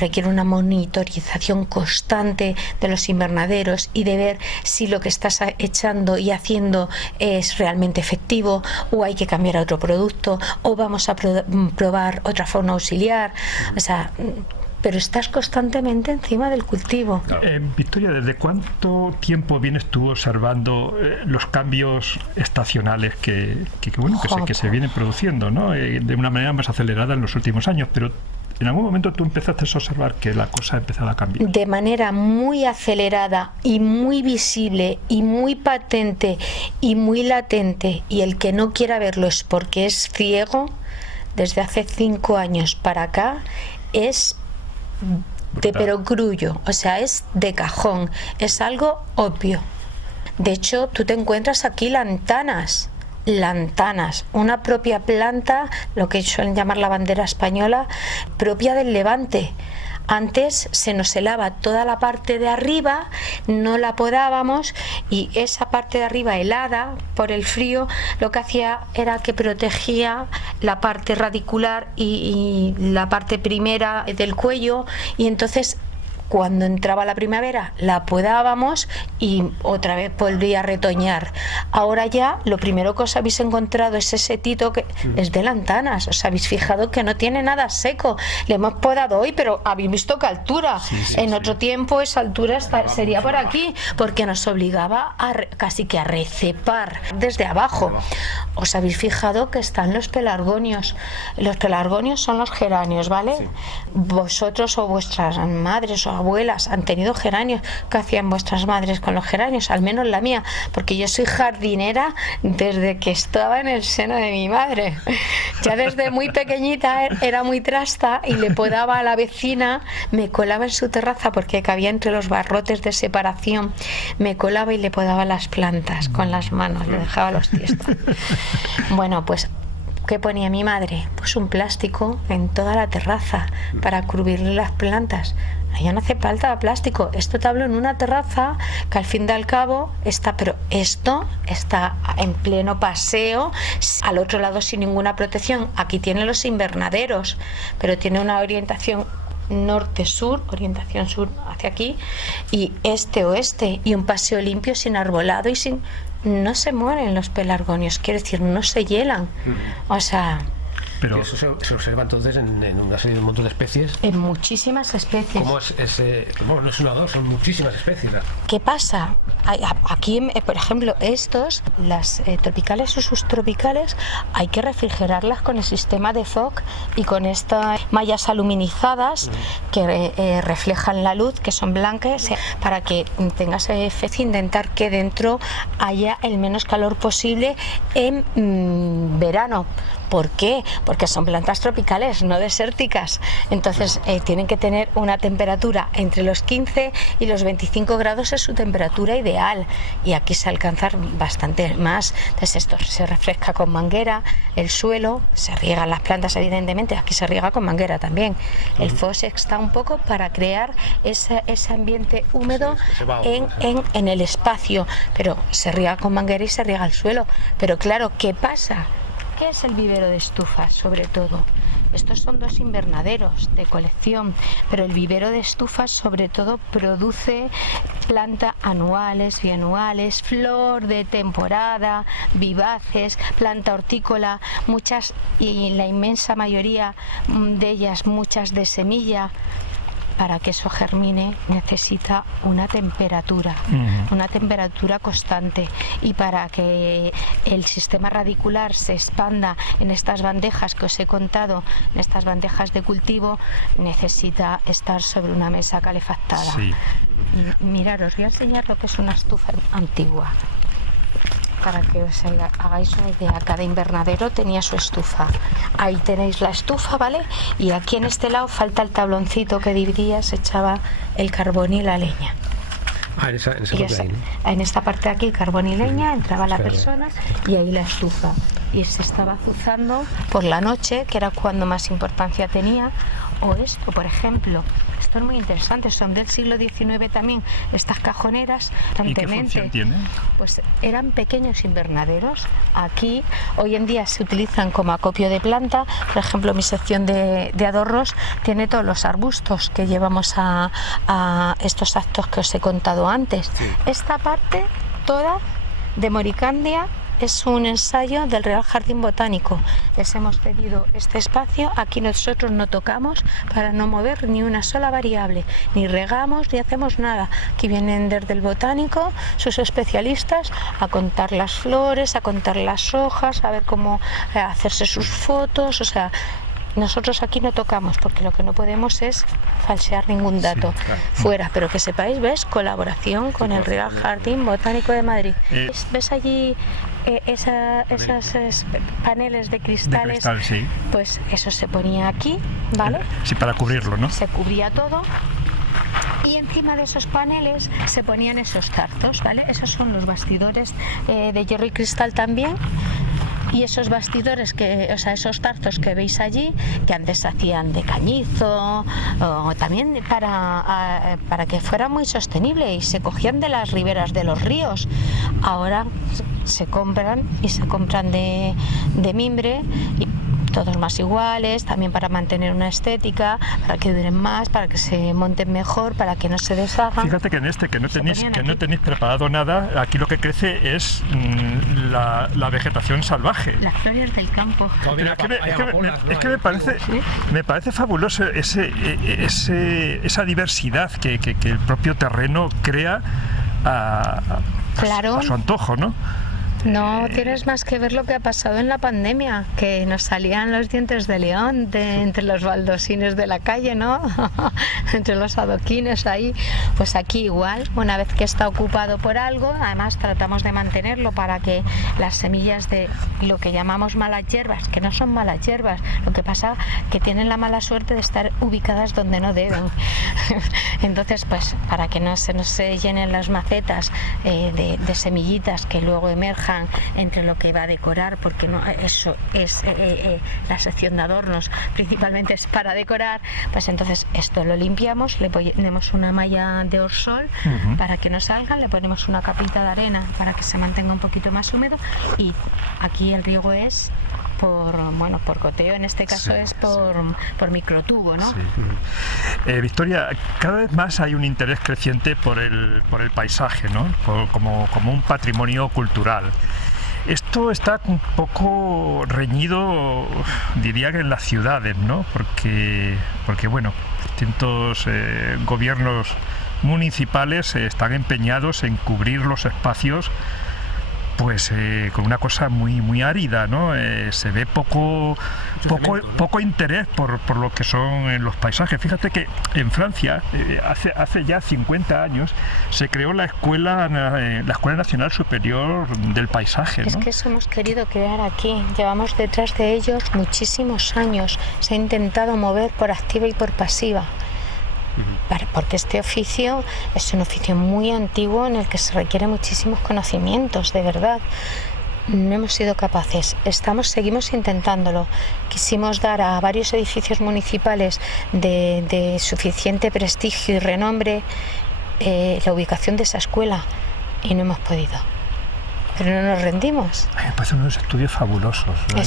Requiere una monitorización constante de los invernaderos y de ver si lo que estás echando y haciendo es realmente efectivo, o hay que cambiar a otro producto, o vamos a probar otra forma auxiliar. O sea, pero estás constantemente encima del cultivo. Victoria, ¿desde cuánto tiempo vienes tú observando los cambios estacionales que se vienen produciendo, ¿no? De una manera más acelerada en los últimos años, pero en algún momento tú empezaste a observar que la cosa empezaba a cambiar? De manera muy acelerada y muy visible y muy patente y muy latente, y el que no quiera verlo es porque es ciego. Desde hace 5 años para acá es de perogrullo, o sea, es de cajón, es algo obvio. De hecho, tú te encuentras aquí lantanas, una propia planta, lo que suelen llamar la bandera española, propia del Levante. Antes se nos helaba toda la parte de arriba, no la podábamos, y esa parte de arriba helada por el frío lo que hacía era que protegía la parte radicular y la parte primera del cuello, y entonces cuando entraba la primavera la podábamos y otra vez volvía a retoñar. Ahora ya lo primero que os habéis encontrado es ese tito que es de lantanas. Os habéis fijado que no tiene nada seco. Le hemos podado hoy, pero habéis visto qué altura. En otro tiempo esa altura sería por aquí, porque nos obligaba casi que a recepar desde abajo. Os habéis fijado que están los pelargonios. Los pelargonios son los geranios, ¿vale? Sí. Vosotros o vuestras madres o abuelas han tenido geranios. ¿Qué hacían vuestras madres con los geranios? Al menos la mía, porque yo soy jardinera desde que estaba en el seno de mi madre. Ya desde muy pequeñita era muy trasta y le podaba a la vecina, me colaba en su terraza porque cabía entre los barrotes de separación, me colaba y le podaba las plantas con las manos, le dejaba los tiestos. Bueno, pues ¿qué ponía mi madre? Pues un plástico en toda la terraza para cubrirle las plantas. Ya no hace falta plástico. Esto te hablo en una terraza que al fin y al cabo está, pero esto está en pleno paseo, al otro lado sin ninguna protección. Aquí tiene los invernaderos, pero tiene una orientación norte-sur, orientación sur hacia aquí, y este-oeste, y un paseo limpio sin arbolado y sin... No se mueren los pelargonios, quiero decir, no se hielan. O sea... Pero eso se observa entonces en una serie de un montón de especies. En muchísimas especies. ¿Cómo es bueno, no es una o dos, son muchísimas especies. ¿Qué pasa? Aquí, por ejemplo, las tropicales o subtropicales, hay que refrigerarlas con el sistema de Fock y con estas mallas aluminizadas que reflejan la luz, que son blancas, para que tengas ese efecto, intentar que dentro haya el menos calor posible en verano. ¿Por qué? Porque son plantas tropicales, no desérticas. Entonces tienen que tener una temperatura entre los 15 y los 25 grados, es su temperatura ideal. Y aquí se alcanza bastante más. Entonces esto se refresca con manguera, el suelo, se riegan las plantas evidentemente, aquí se riega con manguera también. El FOS está un poco para crear ese ambiente húmedo en el espacio, pero se riega con manguera y se riega el suelo. Pero claro, ¿qué pasa? ¿Qué es el vivero de estufas, sobre todo? Estos son 2 invernaderos de colección, pero el vivero de estufas sobre todo produce plantas anuales, bianuales, flor de temporada, vivaces, planta hortícola, muchas y la inmensa mayoría de ellas muchas de semilla. Para que eso germine necesita una temperatura constante, y para que el sistema radicular se expanda en estas bandejas que os he contado, en estas bandejas de cultivo, necesita estar sobre una mesa calefactada. Sí. Mirad, os voy a enseñar lo que es una estufa antigua, para que os hagáis una idea. Cada invernadero tenía su estufa. Ahí tenéis la estufa, ¿vale? Y aquí en este lado falta el tabloncito que dividía, se echaba el carbón y la leña. En esta parte de aquí, carbón y leña, entraba la persona y ahí la estufa. Y se estaba azuzando por la noche, que era cuando más importancia tenía. O esto, por ejemplo, esto es muy interesante, son del siglo XIX también, estas cajoneras. ¿Y qué función tiene? Pues eran pequeños invernaderos. Aquí hoy en día se utilizan como acopio de planta. Por ejemplo, mi sección de adornos tiene todos los arbustos que llevamos a estos actos que os he contado antes. Sí. Esta parte toda de Moricandia es un ensayo del Real Jardín Botánico. Les hemos pedido este espacio, aquí nosotros no tocamos para no mover ni una sola variable, ni regamos ni hacemos nada. Aquí vienen desde el botánico sus especialistas a contar las flores, a contar las hojas, a ver cómo hacerse sus fotos, o sea... Nosotros aquí no tocamos porque lo que no podemos es falsear ningún dato fuera, pero que sepáis, ¿ves? Colaboración con el Real Jardín Botánico de Madrid. ¿Ves allí esos paneles de cristales? De cristal, sí. Pues eso se ponía aquí, ¿vale? Sí, para cubrirlo, ¿no? Se cubría todo. Y encima de esos paneles se ponían esos tarzos, ¿vale? Esos son los bastidores de hierro y cristal también. Y esos bastidores, esos tarzos que veis allí, que antes se hacían de cañizo, o también para que fuera muy sostenible, y se cogían de las riberas de los ríos. Ahora se compran de mimbre todos más iguales, también para mantener una estética, para que duren más, para que se monten mejor, para que no se deshagan. Fíjate que en este que no tenéis preparado nada, aquí lo que crece es la vegetación salvaje. Las flores del campo. Es que me parece fabuloso esa diversidad que el propio terreno crea a su antojo, ¿no? No tienes más que ver lo que ha pasado en la pandemia, que nos salían los dientes de león entre los baldosines de la calle, ¿no? Entre los adoquines ahí. Pues aquí igual, una vez que está ocupado por algo, además tratamos de mantenerlo para que las semillas de lo que llamamos malas hierbas, que no son malas hierbas, lo que pasa que tienen la mala suerte de estar ubicadas donde no deben. Entonces, pues para que no se nos llenen las macetas de semillitas que luego emerjan entre lo que va a decorar, porque no, eso es la sección de adornos, principalmente es para decorar, pues entonces esto lo limpiamos, le ponemos una malla de orsol para que no salgan, le ponemos una capita de arena para que se mantenga un poquito más húmedo, y aquí el riego es por goteo, en este caso es por microtubo, ¿no? Sí. Victoria, cada vez más hay un interés creciente por el paisaje, ¿no? Como un patrimonio cultural. Esto está un poco reñido, diría que en las ciudades, ¿no? Porque bueno, distintos gobiernos municipales están empeñados en cubrir los espacios pues con una cosa muy árida, ¿no? Se ve poco interés por lo que son los paisajes. Fíjate que en Francia hace ya 50 años se creó la Escuela Nacional Superior del Paisaje, ¿no? Es que eso hemos querido crear aquí, llevamos detrás de ellos muchísimos años, se ha intentado mover por activa y por pasiva. Porque este oficio es un oficio muy antiguo en el que se requieren muchísimos conocimientos, de verdad. No hemos sido capaces, seguimos intentándolo. Quisimos dar a varios edificios municipales de suficiente prestigio y renombre la ubicación de esa escuela y no hemos podido. Pero no nos rendimos. Me parecen unos estudios fabulosos, ¿no?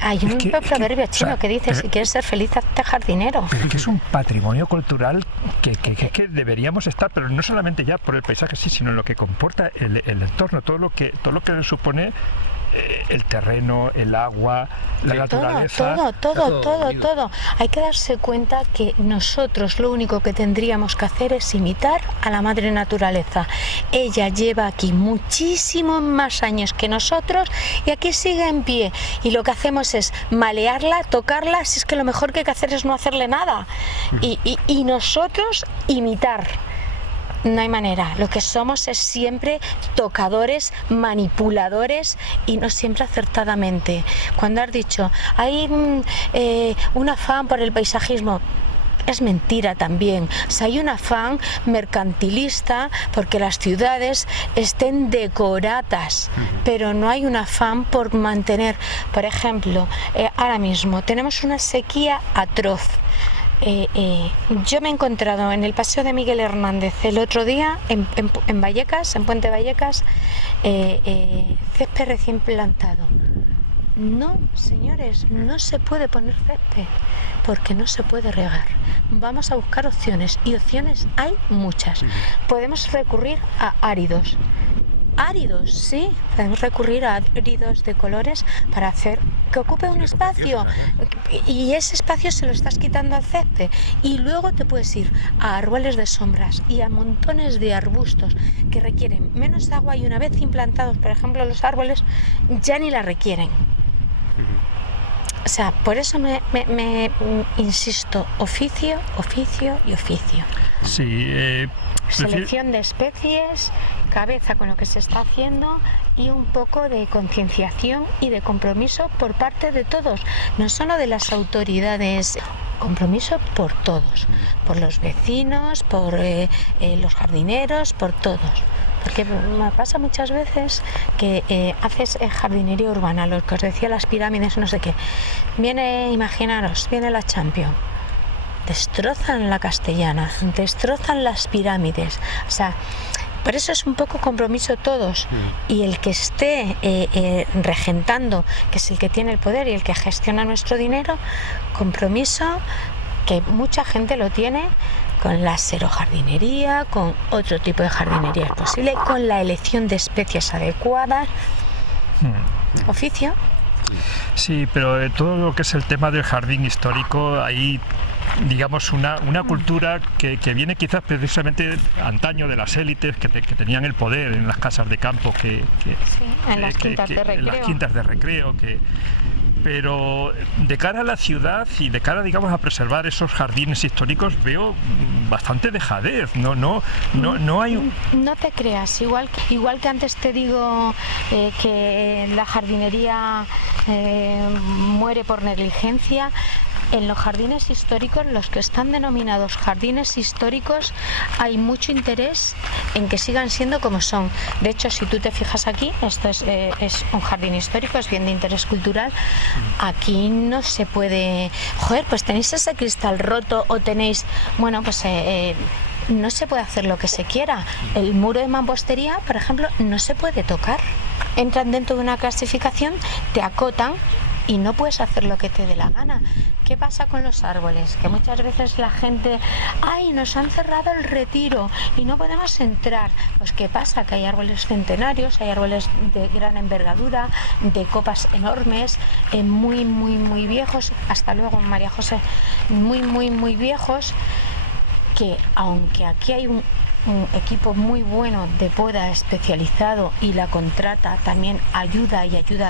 Hay un proverbio chino que dice: si quieres ser feliz, hazte jardinero. Pero que es un patrimonio cultural que deberíamos estar, pero no solamente ya por el paisaje, sí, sino en lo que comporta el entorno, todo lo que le supone el terreno, el agua, la naturaleza. Todo. Hay que darse cuenta que nosotros lo único que tendríamos que hacer es imitar a la madre naturaleza. Ella lleva aquí muchísimos más años que nosotros y aquí sigue en pie. Y lo que hacemos es malearla, tocarla, si es que lo mejor que hay que hacer es no hacerle nada. Y nosotros imitar. No hay manera, lo que somos es siempre tocadores, manipuladores y no siempre acertadamente. Cuando has dicho, hay un afán por el paisajismo, es mentira también. O sea, hay un afán mercantilista porque las ciudades estén decoradas, pero no hay un afán por mantener. Por ejemplo, ahora mismo tenemos una sequía atroz. Yo me he encontrado en el paseo de Miguel Hernández el otro día en Vallecas, en Puente Vallecas, césped recién plantado. No, señores, no se puede poner césped porque no se puede regar. Vamos a buscar opciones y opciones hay muchas. Podemos recurrir a áridos. Áridos, sí, podemos recurrir a áridos de colores para hacer que ocupe un espacio y ese espacio se lo estás quitando al césped y luego te puedes ir a árboles de sombras y a montones de arbustos que requieren menos agua y una vez implantados, por ejemplo, los árboles ya ni la requieren. O sea, por eso me insisto, oficio y oficio. Sí, selección de especies, cabeza con lo que se está haciendo y un poco de concienciación y de compromiso por parte de todos, no solo de las autoridades, compromiso por todos, por los vecinos, por los jardineros, por todos. Porque me pasa muchas veces que haces jardinería urbana, lo que os decía, las pirámides, no sé qué. Imaginaros, viene la Champions. Destrozan la Castellana, destrozan las pirámides. O sea, Por eso es un poco compromiso todos, y el que esté regentando, que es el que tiene el poder y el que gestiona nuestro dinero, compromiso que mucha gente lo tiene con la serojardinería, con otro tipo de jardinería es posible, con la elección de especies adecuadas. Oficio. Sí, pero todo lo que es el tema del jardín histórico, ahí digamos una cultura que viene quizás precisamente antaño de las élites que tenían el poder en las casas de campo, en las quintas de recreo, pero de cara a la ciudad y de cara, digamos, a preservar esos jardines históricos, veo bastante dejadez. No hay. No te creas, igual que antes te digo que la jardinería muere por negligencia. En los jardines históricos, los que están denominados jardines históricos, hay mucho interés en que sigan siendo como son. De hecho, si tú te fijas aquí, esto es un jardín histórico, es bien de interés cultural. Aquí no se puede... Joder, pues tenéis ese cristal roto o tenéis... Bueno, pues... no se puede hacer lo que se quiera. El muro de mampostería, por ejemplo, no se puede tocar. Entran dentro de una clasificación, te acotan y no puedes hacer lo que te dé la gana. ¿Qué pasa con los árboles? Que muchas veces la gente, ¡ay, nos han cerrado el retiro y no podemos entrar! Pues ¿qué pasa? Que hay árboles centenarios, hay árboles de gran envergadura, de copas enormes, muy, muy, muy viejos, hasta luego María José, muy, muy, muy viejos, que aunque aquí hay un equipo muy bueno de poda especializado y la contrata también ayuda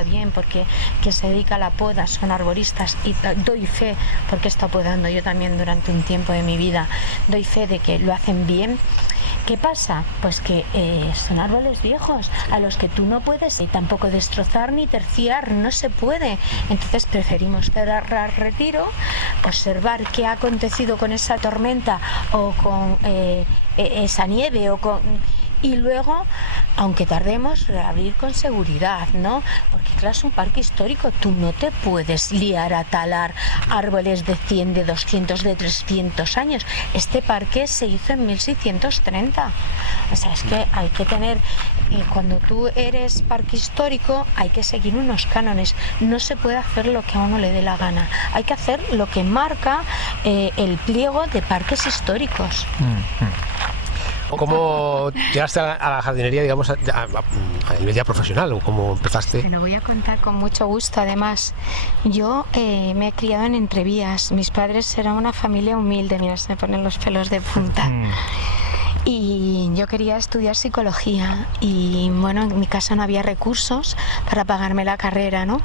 bien, porque quien se dedica a la poda son arboristas, y doy fe, porque he estado podando yo también durante un tiempo de mi vida, doy fe de que lo hacen bien. ¿Qué pasa? Pues que son árboles viejos a los que tú no puedes tampoco destrozar ni terciar, no se puede. Entonces preferimos cerrar retiro, observar qué ha acontecido con esa tormenta o con esa nieve o con... Y luego, aunque tardemos, reabrir con seguridad, ¿no? Porque claro, es un parque histórico, tú no te puedes liar a talar árboles de 100, de 200, de 300 años. Este parque se hizo en 1630. O sea, es que hay que tener... cuando tú eres parque histórico, hay que seguir unos cánones. No se puede hacer lo que a uno le dé la gana. Hay que hacer lo que marca el pliego de parques históricos. ¿Cómo llegaste a la jardinería, digamos, a nivel ya profesional, o cómo empezaste? Te lo voy a contar con mucho gusto. Además, yo me he criado en Entrevías. Mis padres eran una familia humilde, mira, se me ponen los pelos de punta. Y yo quería estudiar psicología y bueno, en mi casa no había recursos para pagarme la carrera, ¿no?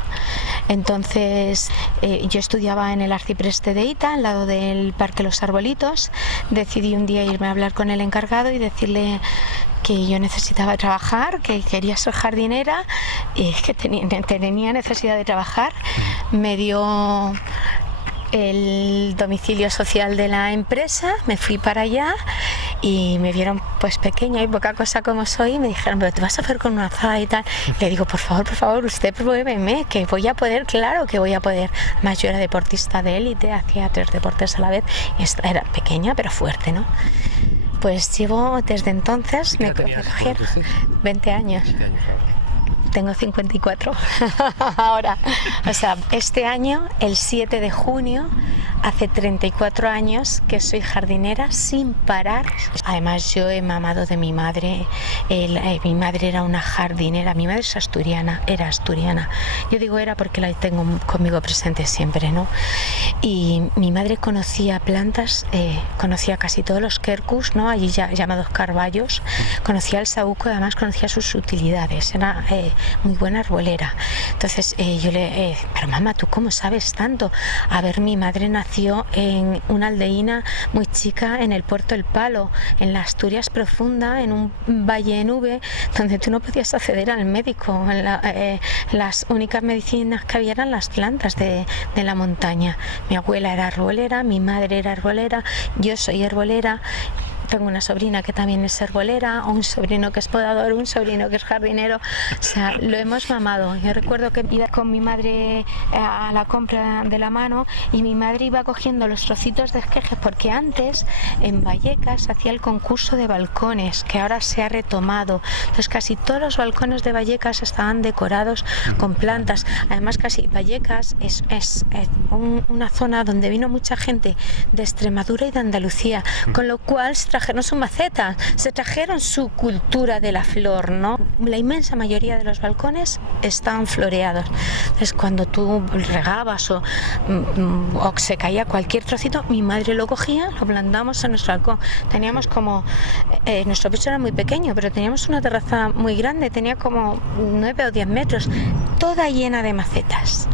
Entonces yo estudiaba en el Arcipreste de Ita, al lado del Parque Los Arbolitos. Decidí un día irme a hablar con el encargado y decirle que yo necesitaba trabajar, que quería ser jardinera y que tenía necesidad de trabajar. Me dio el domicilio social de la empresa, me fui para allá y me vieron pues pequeña y poca cosa como soy y me dijeron, pero te vas a hacer con una azada y tal. Le digo, por favor, usted pruébeme, que voy a poder, claro que voy a poder. Además yo era deportista de élite, hacía 3 deportes a la vez y era pequeña pero fuerte, ¿no? Pues llevo desde entonces, me cogieron 20 años. Tengo 54 ahora. O sea, este año, el 7 de junio, hace 34 años que soy jardinera sin parar. Además, yo he mamado de mi madre. Mi madre era una jardinera. Mi madre es asturiana, era asturiana. Yo digo era porque la tengo conmigo presente siempre, ¿no? Y mi madre conocía plantas, conocía casi todos los quercus, ¿no? Allí ya llamados carballos. Conocía el saúco, además conocía sus utilidades. Era muy buena arbolera. Entonces yo pero mamá, ¿tú cómo sabes tanto? A ver, mi madre nació en una aldeína muy chica en el Puerto El Palo, en la Asturias profunda, en un valle en V, donde tú no podías acceder al médico. Las únicas medicinas que había eran las plantas de la montaña. Mi abuela era arbolera, mi madre era arbolera, yo soy arbolera. tengo una sobrina que también es herbolera, un sobrino que es podador, un sobrino que es jardinero, o sea, lo hemos mamado. Yo recuerdo que iba con mi madre a la compra de la mano y mi madre iba cogiendo los trocitos de esquejes, porque antes en Vallecas hacía el concurso de balcones, que ahora se ha retomado. Entonces casi todos los balcones de Vallecas estaban decorados con plantas. Además casi Vallecas es una zona donde vino mucha gente de Extremadura y de Andalucía, con lo cual se trajeron sus macetas, se trajeron su cultura de la flor, ¿no? La inmensa mayoría de los balcones estaban floreados. Entonces cuando tú regabas o se caía cualquier trocito, mi madre lo cogía, lo plantamos en nuestro balcón. Teníamos como, nuestro piso era muy pequeño, pero teníamos una terraza muy grande, tenía como 9 o 10 metros, toda llena de macetas.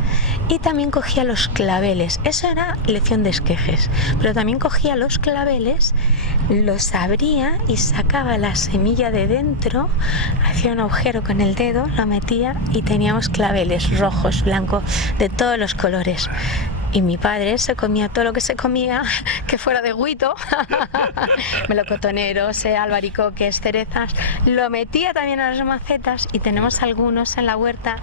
Y también cogía los claveles, eso era lección de esquejes, pero también cogía los claveles, los abría y sacaba la semilla de dentro, hacía un agujero con el dedo, lo metía y teníamos claveles rojos, blancos, de todos los colores. Y mi padre se comía todo lo que se comía que fuera de huito, melocotoneros, albaricoques, cerezas, lo metía también a las macetas y tenemos algunos en la huerta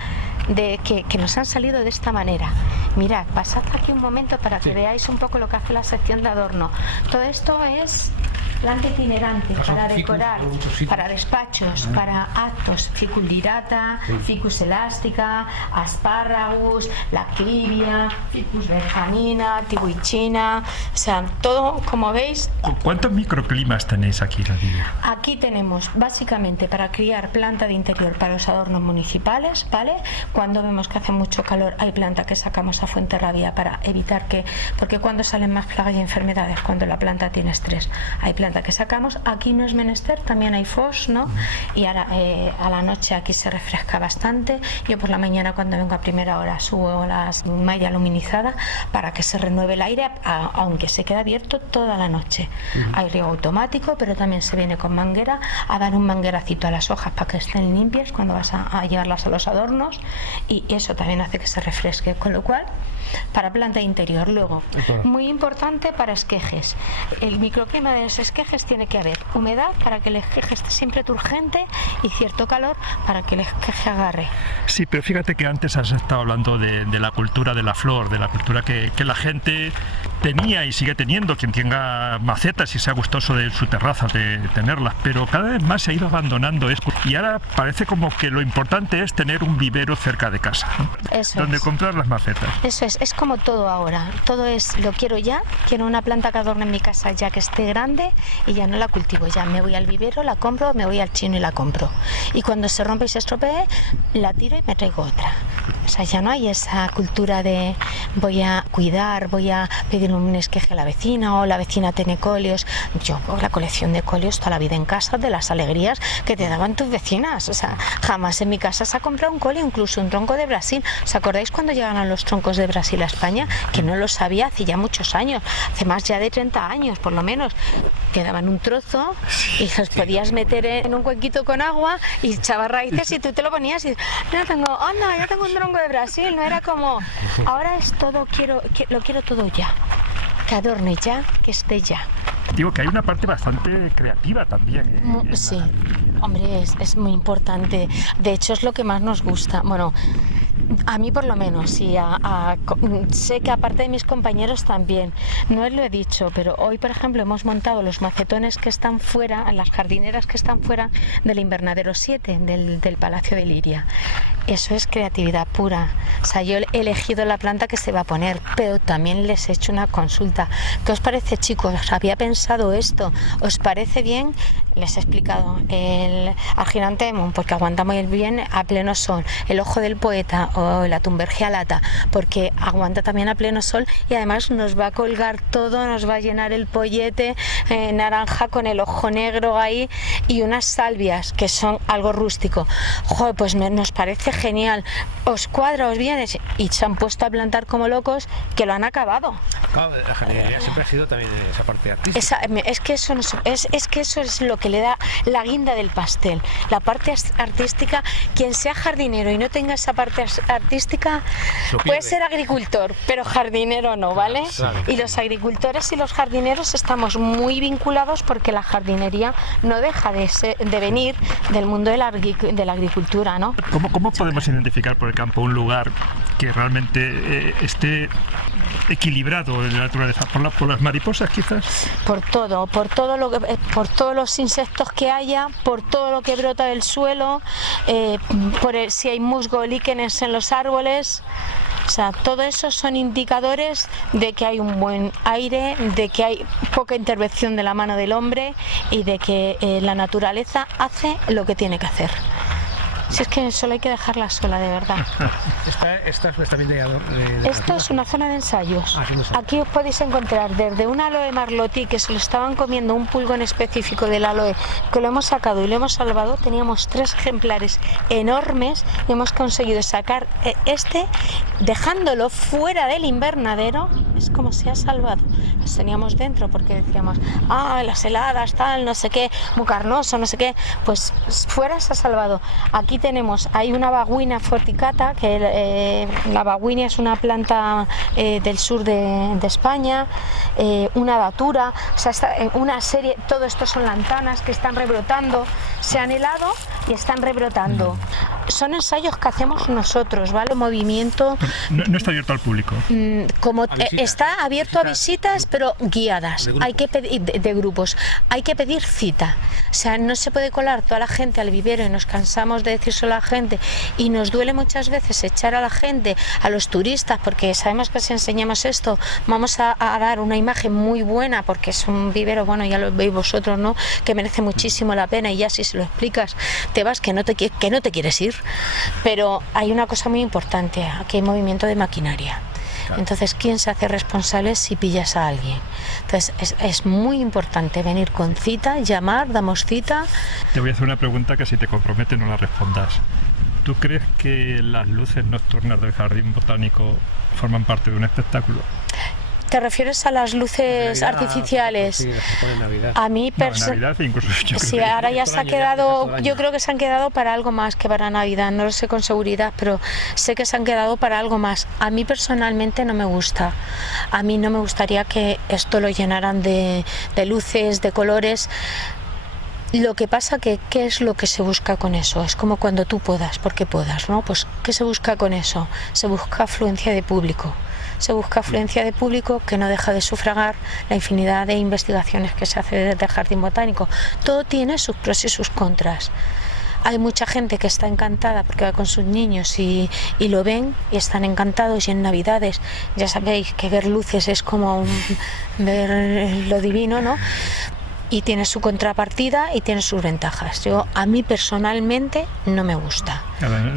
que nos han salido de esta manera. Mirad, pasad aquí un momento para que veáis un poco lo que hace la sección de adorno. Todo esto es planta itinerante para decorar, para despachos, para actos, ficus lirata, ficus elástica, aspárragus, lactivia, ficus benjamina, tibuichina, o sea, todo, como veis. ¿Cuántos microclimas tenéis aquí, Nadia? Aquí tenemos básicamente para criar planta de interior para los adornos municipales, ¿vale? Cuando vemos que hace mucho calor hay planta que sacamos a Fuenterrabía para evitar que, porque cuando salen más plagas y enfermedades, cuando la planta tiene estrés, hay planta que sacamos. Aquí no es menester, también hay fos, ¿no? Y a la noche aquí se refresca bastante. Yo por la mañana cuando vengo a primera hora subo la malla luminizada para que se renueve el aire, aunque se queda abierto toda la noche. Hay riego automático, pero también se viene con manguera a dar un mangueracito a las hojas para que estén limpias cuando vas a llevarlas a los adornos, y eso también hace que se refresque, con lo cual para planta interior. Luego, muy importante para esquejes, el microclima de los esquejes tiene que haber humedad para que el esqueje esté siempre turgente y cierto calor para que el esqueje agarre. Sí, pero fíjate que antes has estado hablando de la cultura de la flor, de la cultura que la gente tenía y sigue teniendo, quien tenga macetas y sea gustoso de su terraza de tenerlas, pero cada vez más se ha ido abandonando esto y ahora parece como que lo importante es tener un vivero cerca de casa, ¿no? Eso donde es. comprar las macetas. Eso es como todo ahora, todo es lo quiero ya, quiero una planta que adorne en mi casa ya que esté grande y ya no la cultivo, ya me voy al vivero, la compro, me voy al chino y la compro, y cuando se rompe y se estropee la tiro y me traigo otra. O sea, ya no hay esa cultura de voy a cuidar, voy a pedir un esqueje a la vecina o la vecina tiene colios. Yo con la colección de colios toda la vida en casa, de las alegrías que te daban tus vecinas. O sea, jamás en mi casa se ha comprado un colio, incluso un tronco de Brasil. ¿Os acordáis cuando llegaron los troncos de Brasil a España? Que no lo sabía hace ya muchos años, hace más ya de 30 años por lo menos. Quedaban un trozo y los podías meter en un cuenquito con agua y echabas raíces y tú te lo ponías y ya tengo un tronco de Brasil. No era como ahora es todo, lo quiero todo ya, que adorne ya, que esté ya. Digo que hay una parte bastante creativa también. Sí, hombre, es muy importante. De hecho es lo que más nos gusta. Bueno, a mí por lo menos, y sé que aparte de mis compañeros también. No os lo he dicho, pero hoy por ejemplo hemos montado los macetones que están fuera, las jardineras que están fuera del invernadero 7 del Palacio de Liria. Eso es creatividad pura. O sea, yo he elegido la planta que se va a poner, pero también les he hecho una consulta. ¿Qué os parece, chicos? ¿Había pensado esto? ¿Os parece bien? Les he explicado el Argirantemum porque aguanta muy bien a pleno sol, el ojo del poeta o la Thunbergia alata porque aguanta también a pleno sol y además nos va a colgar todo, nos va a llenar el pollete naranja con el ojo negro ahí, y unas salvias que son algo rústico. Joder, pues nos parece genial. ¿Os cuadra, os viene? Y se han puesto a plantar como locos que lo han acabado. Claro, la jardinería siempre ha sido también esa parte artística. Es que eso es lo que le da la guinda del pastel. La parte artística, quien sea jardinero y no tenga esa parte artística, puede ser agricultor, pero jardinero no, ¿vale? Y los agricultores y los jardineros estamos muy vinculados porque la jardinería no deja de venir del mundo de la agricultura, ¿no? ¿Cómo podemos identificar por el campo un lugar que realmente esté equilibrado en la naturaleza? ¿Por las mariposas quizás? Por todos los insectos que haya, por todo lo que brota del suelo, si hay musgo o líquenes en los árboles. O sea, todo eso son indicadores de que hay un buen aire, de que hay poca intervención de la mano del hombre y de que la naturaleza hace lo que tiene que hacer. Si es que solo hay que dejarla sola, de verdad. Esto es una zona de ensayos. Aquí os podéis encontrar desde un aloe marlotí que se lo estaban comiendo un pulgón específico del aloe, que lo hemos sacado y lo hemos salvado. Teníamos 3 ejemplares enormes y hemos conseguido sacar dejándolo fuera del invernadero. Es como se ha salvado. Los teníamos dentro porque decíamos, las heladas, tal, no sé qué, muy carnoso, no sé qué. Pues fuera se ha salvado. Aquí hay una baguina forticata, que la baguina es una planta del sur de España, una datura, o sea, una serie, todo esto son lantanas que están rebrotando, se han helado y están rebrotando. Son ensayos que hacemos nosotros, ¿vale? El movimiento... No está abierto al público. Está abierto a visitas, pero guiadas, hay que pedir, de grupos, hay que pedir cita. O sea, no se puede colar toda la gente al vivero y nos cansamos de decir solo a la gente y nos duele muchas veces echar a la gente, a los turistas, porque sabemos que si enseñamos esto vamos a dar una imagen muy buena, porque es un vivero, bueno, ya lo veis vosotros, ¿no? Que merece muchísimo la pena y ya si se lo explicas te vas que no te quieres ir. Pero hay una cosa muy importante, aquí hay movimiento de maquinaria. Entonces, ¿quién se hace responsable si pillas a alguien? Entonces, es muy importante venir con cita, llamar, damos cita. Te voy a hacer una pregunta que si te compromete no la respondas. ¿Tú crees que las luces nocturnas del jardín botánico forman parte de un espectáculo? ¿Te refieres a las luces artificiales? Sí, las que ponen Navidad. A mí Navidad incluso. Sí, ahora ya se ha quedado, yo creo que se han quedado para algo más que para Navidad, no lo sé con seguridad, pero sé que se han quedado para algo más. A mí personalmente no me gusta. A mí no me gustaría que esto lo llenaran de luces, de colores. Lo que pasa ¿qué es lo que se busca con eso? Es como cuando tú podas, porque podas, ¿no? Pues ¿qué se busca con eso? Se busca afluencia de público. Se busca afluencia de público que no deja de sufragar la infinidad de investigaciones que se hace desde el Jardín Botánico. Todo tiene sus pros y sus contras. Hay mucha gente que está encantada porque va con sus niños y lo ven y están encantados, y en Navidades ya sabéis que ver luces es como ver lo divino, ¿no? Y tiene su contrapartida y tiene sus ventajas. A mí personalmente no me gusta.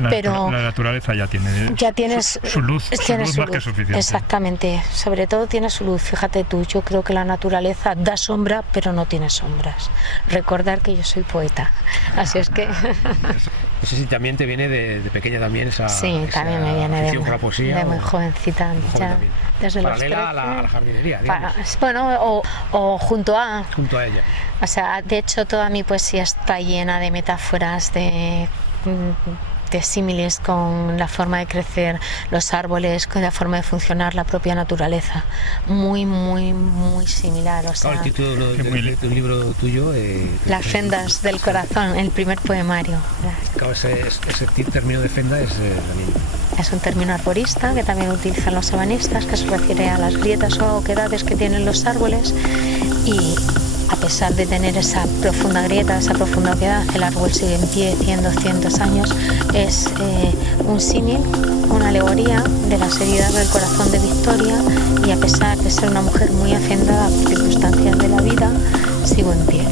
Pero la naturaleza ya tiene su luz, más que suficiente. Exactamente, sobre todo tiene su luz. Fíjate tú, yo creo que la naturaleza da sombra, pero no tiene sombras. Recordar que yo soy poeta, así es que... No sé si también te viene de pequeña también esa... Sí, también me viene de muy jovencita. Ya, desde paralela a la jardinería, digamos. Bueno, o junto a ella. O sea, de hecho toda mi poesía está llena de metáforas, de símiles con la forma de crecer los árboles, con la forma de funcionar la propia naturaleza. Muy, muy, muy similar. O sea, el título de un libro tuyo... Las fendas del corazón, el primer poemario. Claro, ese término de fenda es Es un término arborista que también utilizan los ebanistas, que se refiere a las grietas o oquedades que tienen los árboles, y a pesar de tener esa profunda grieta, esa profunda oquedad, el árbol sigue en pie 100, 200 años. Es un símil, una alegoría de las heridas del corazón de Victoria, y a pesar de ser una mujer muy afectada por circunstancias de la vida, sigo en pie.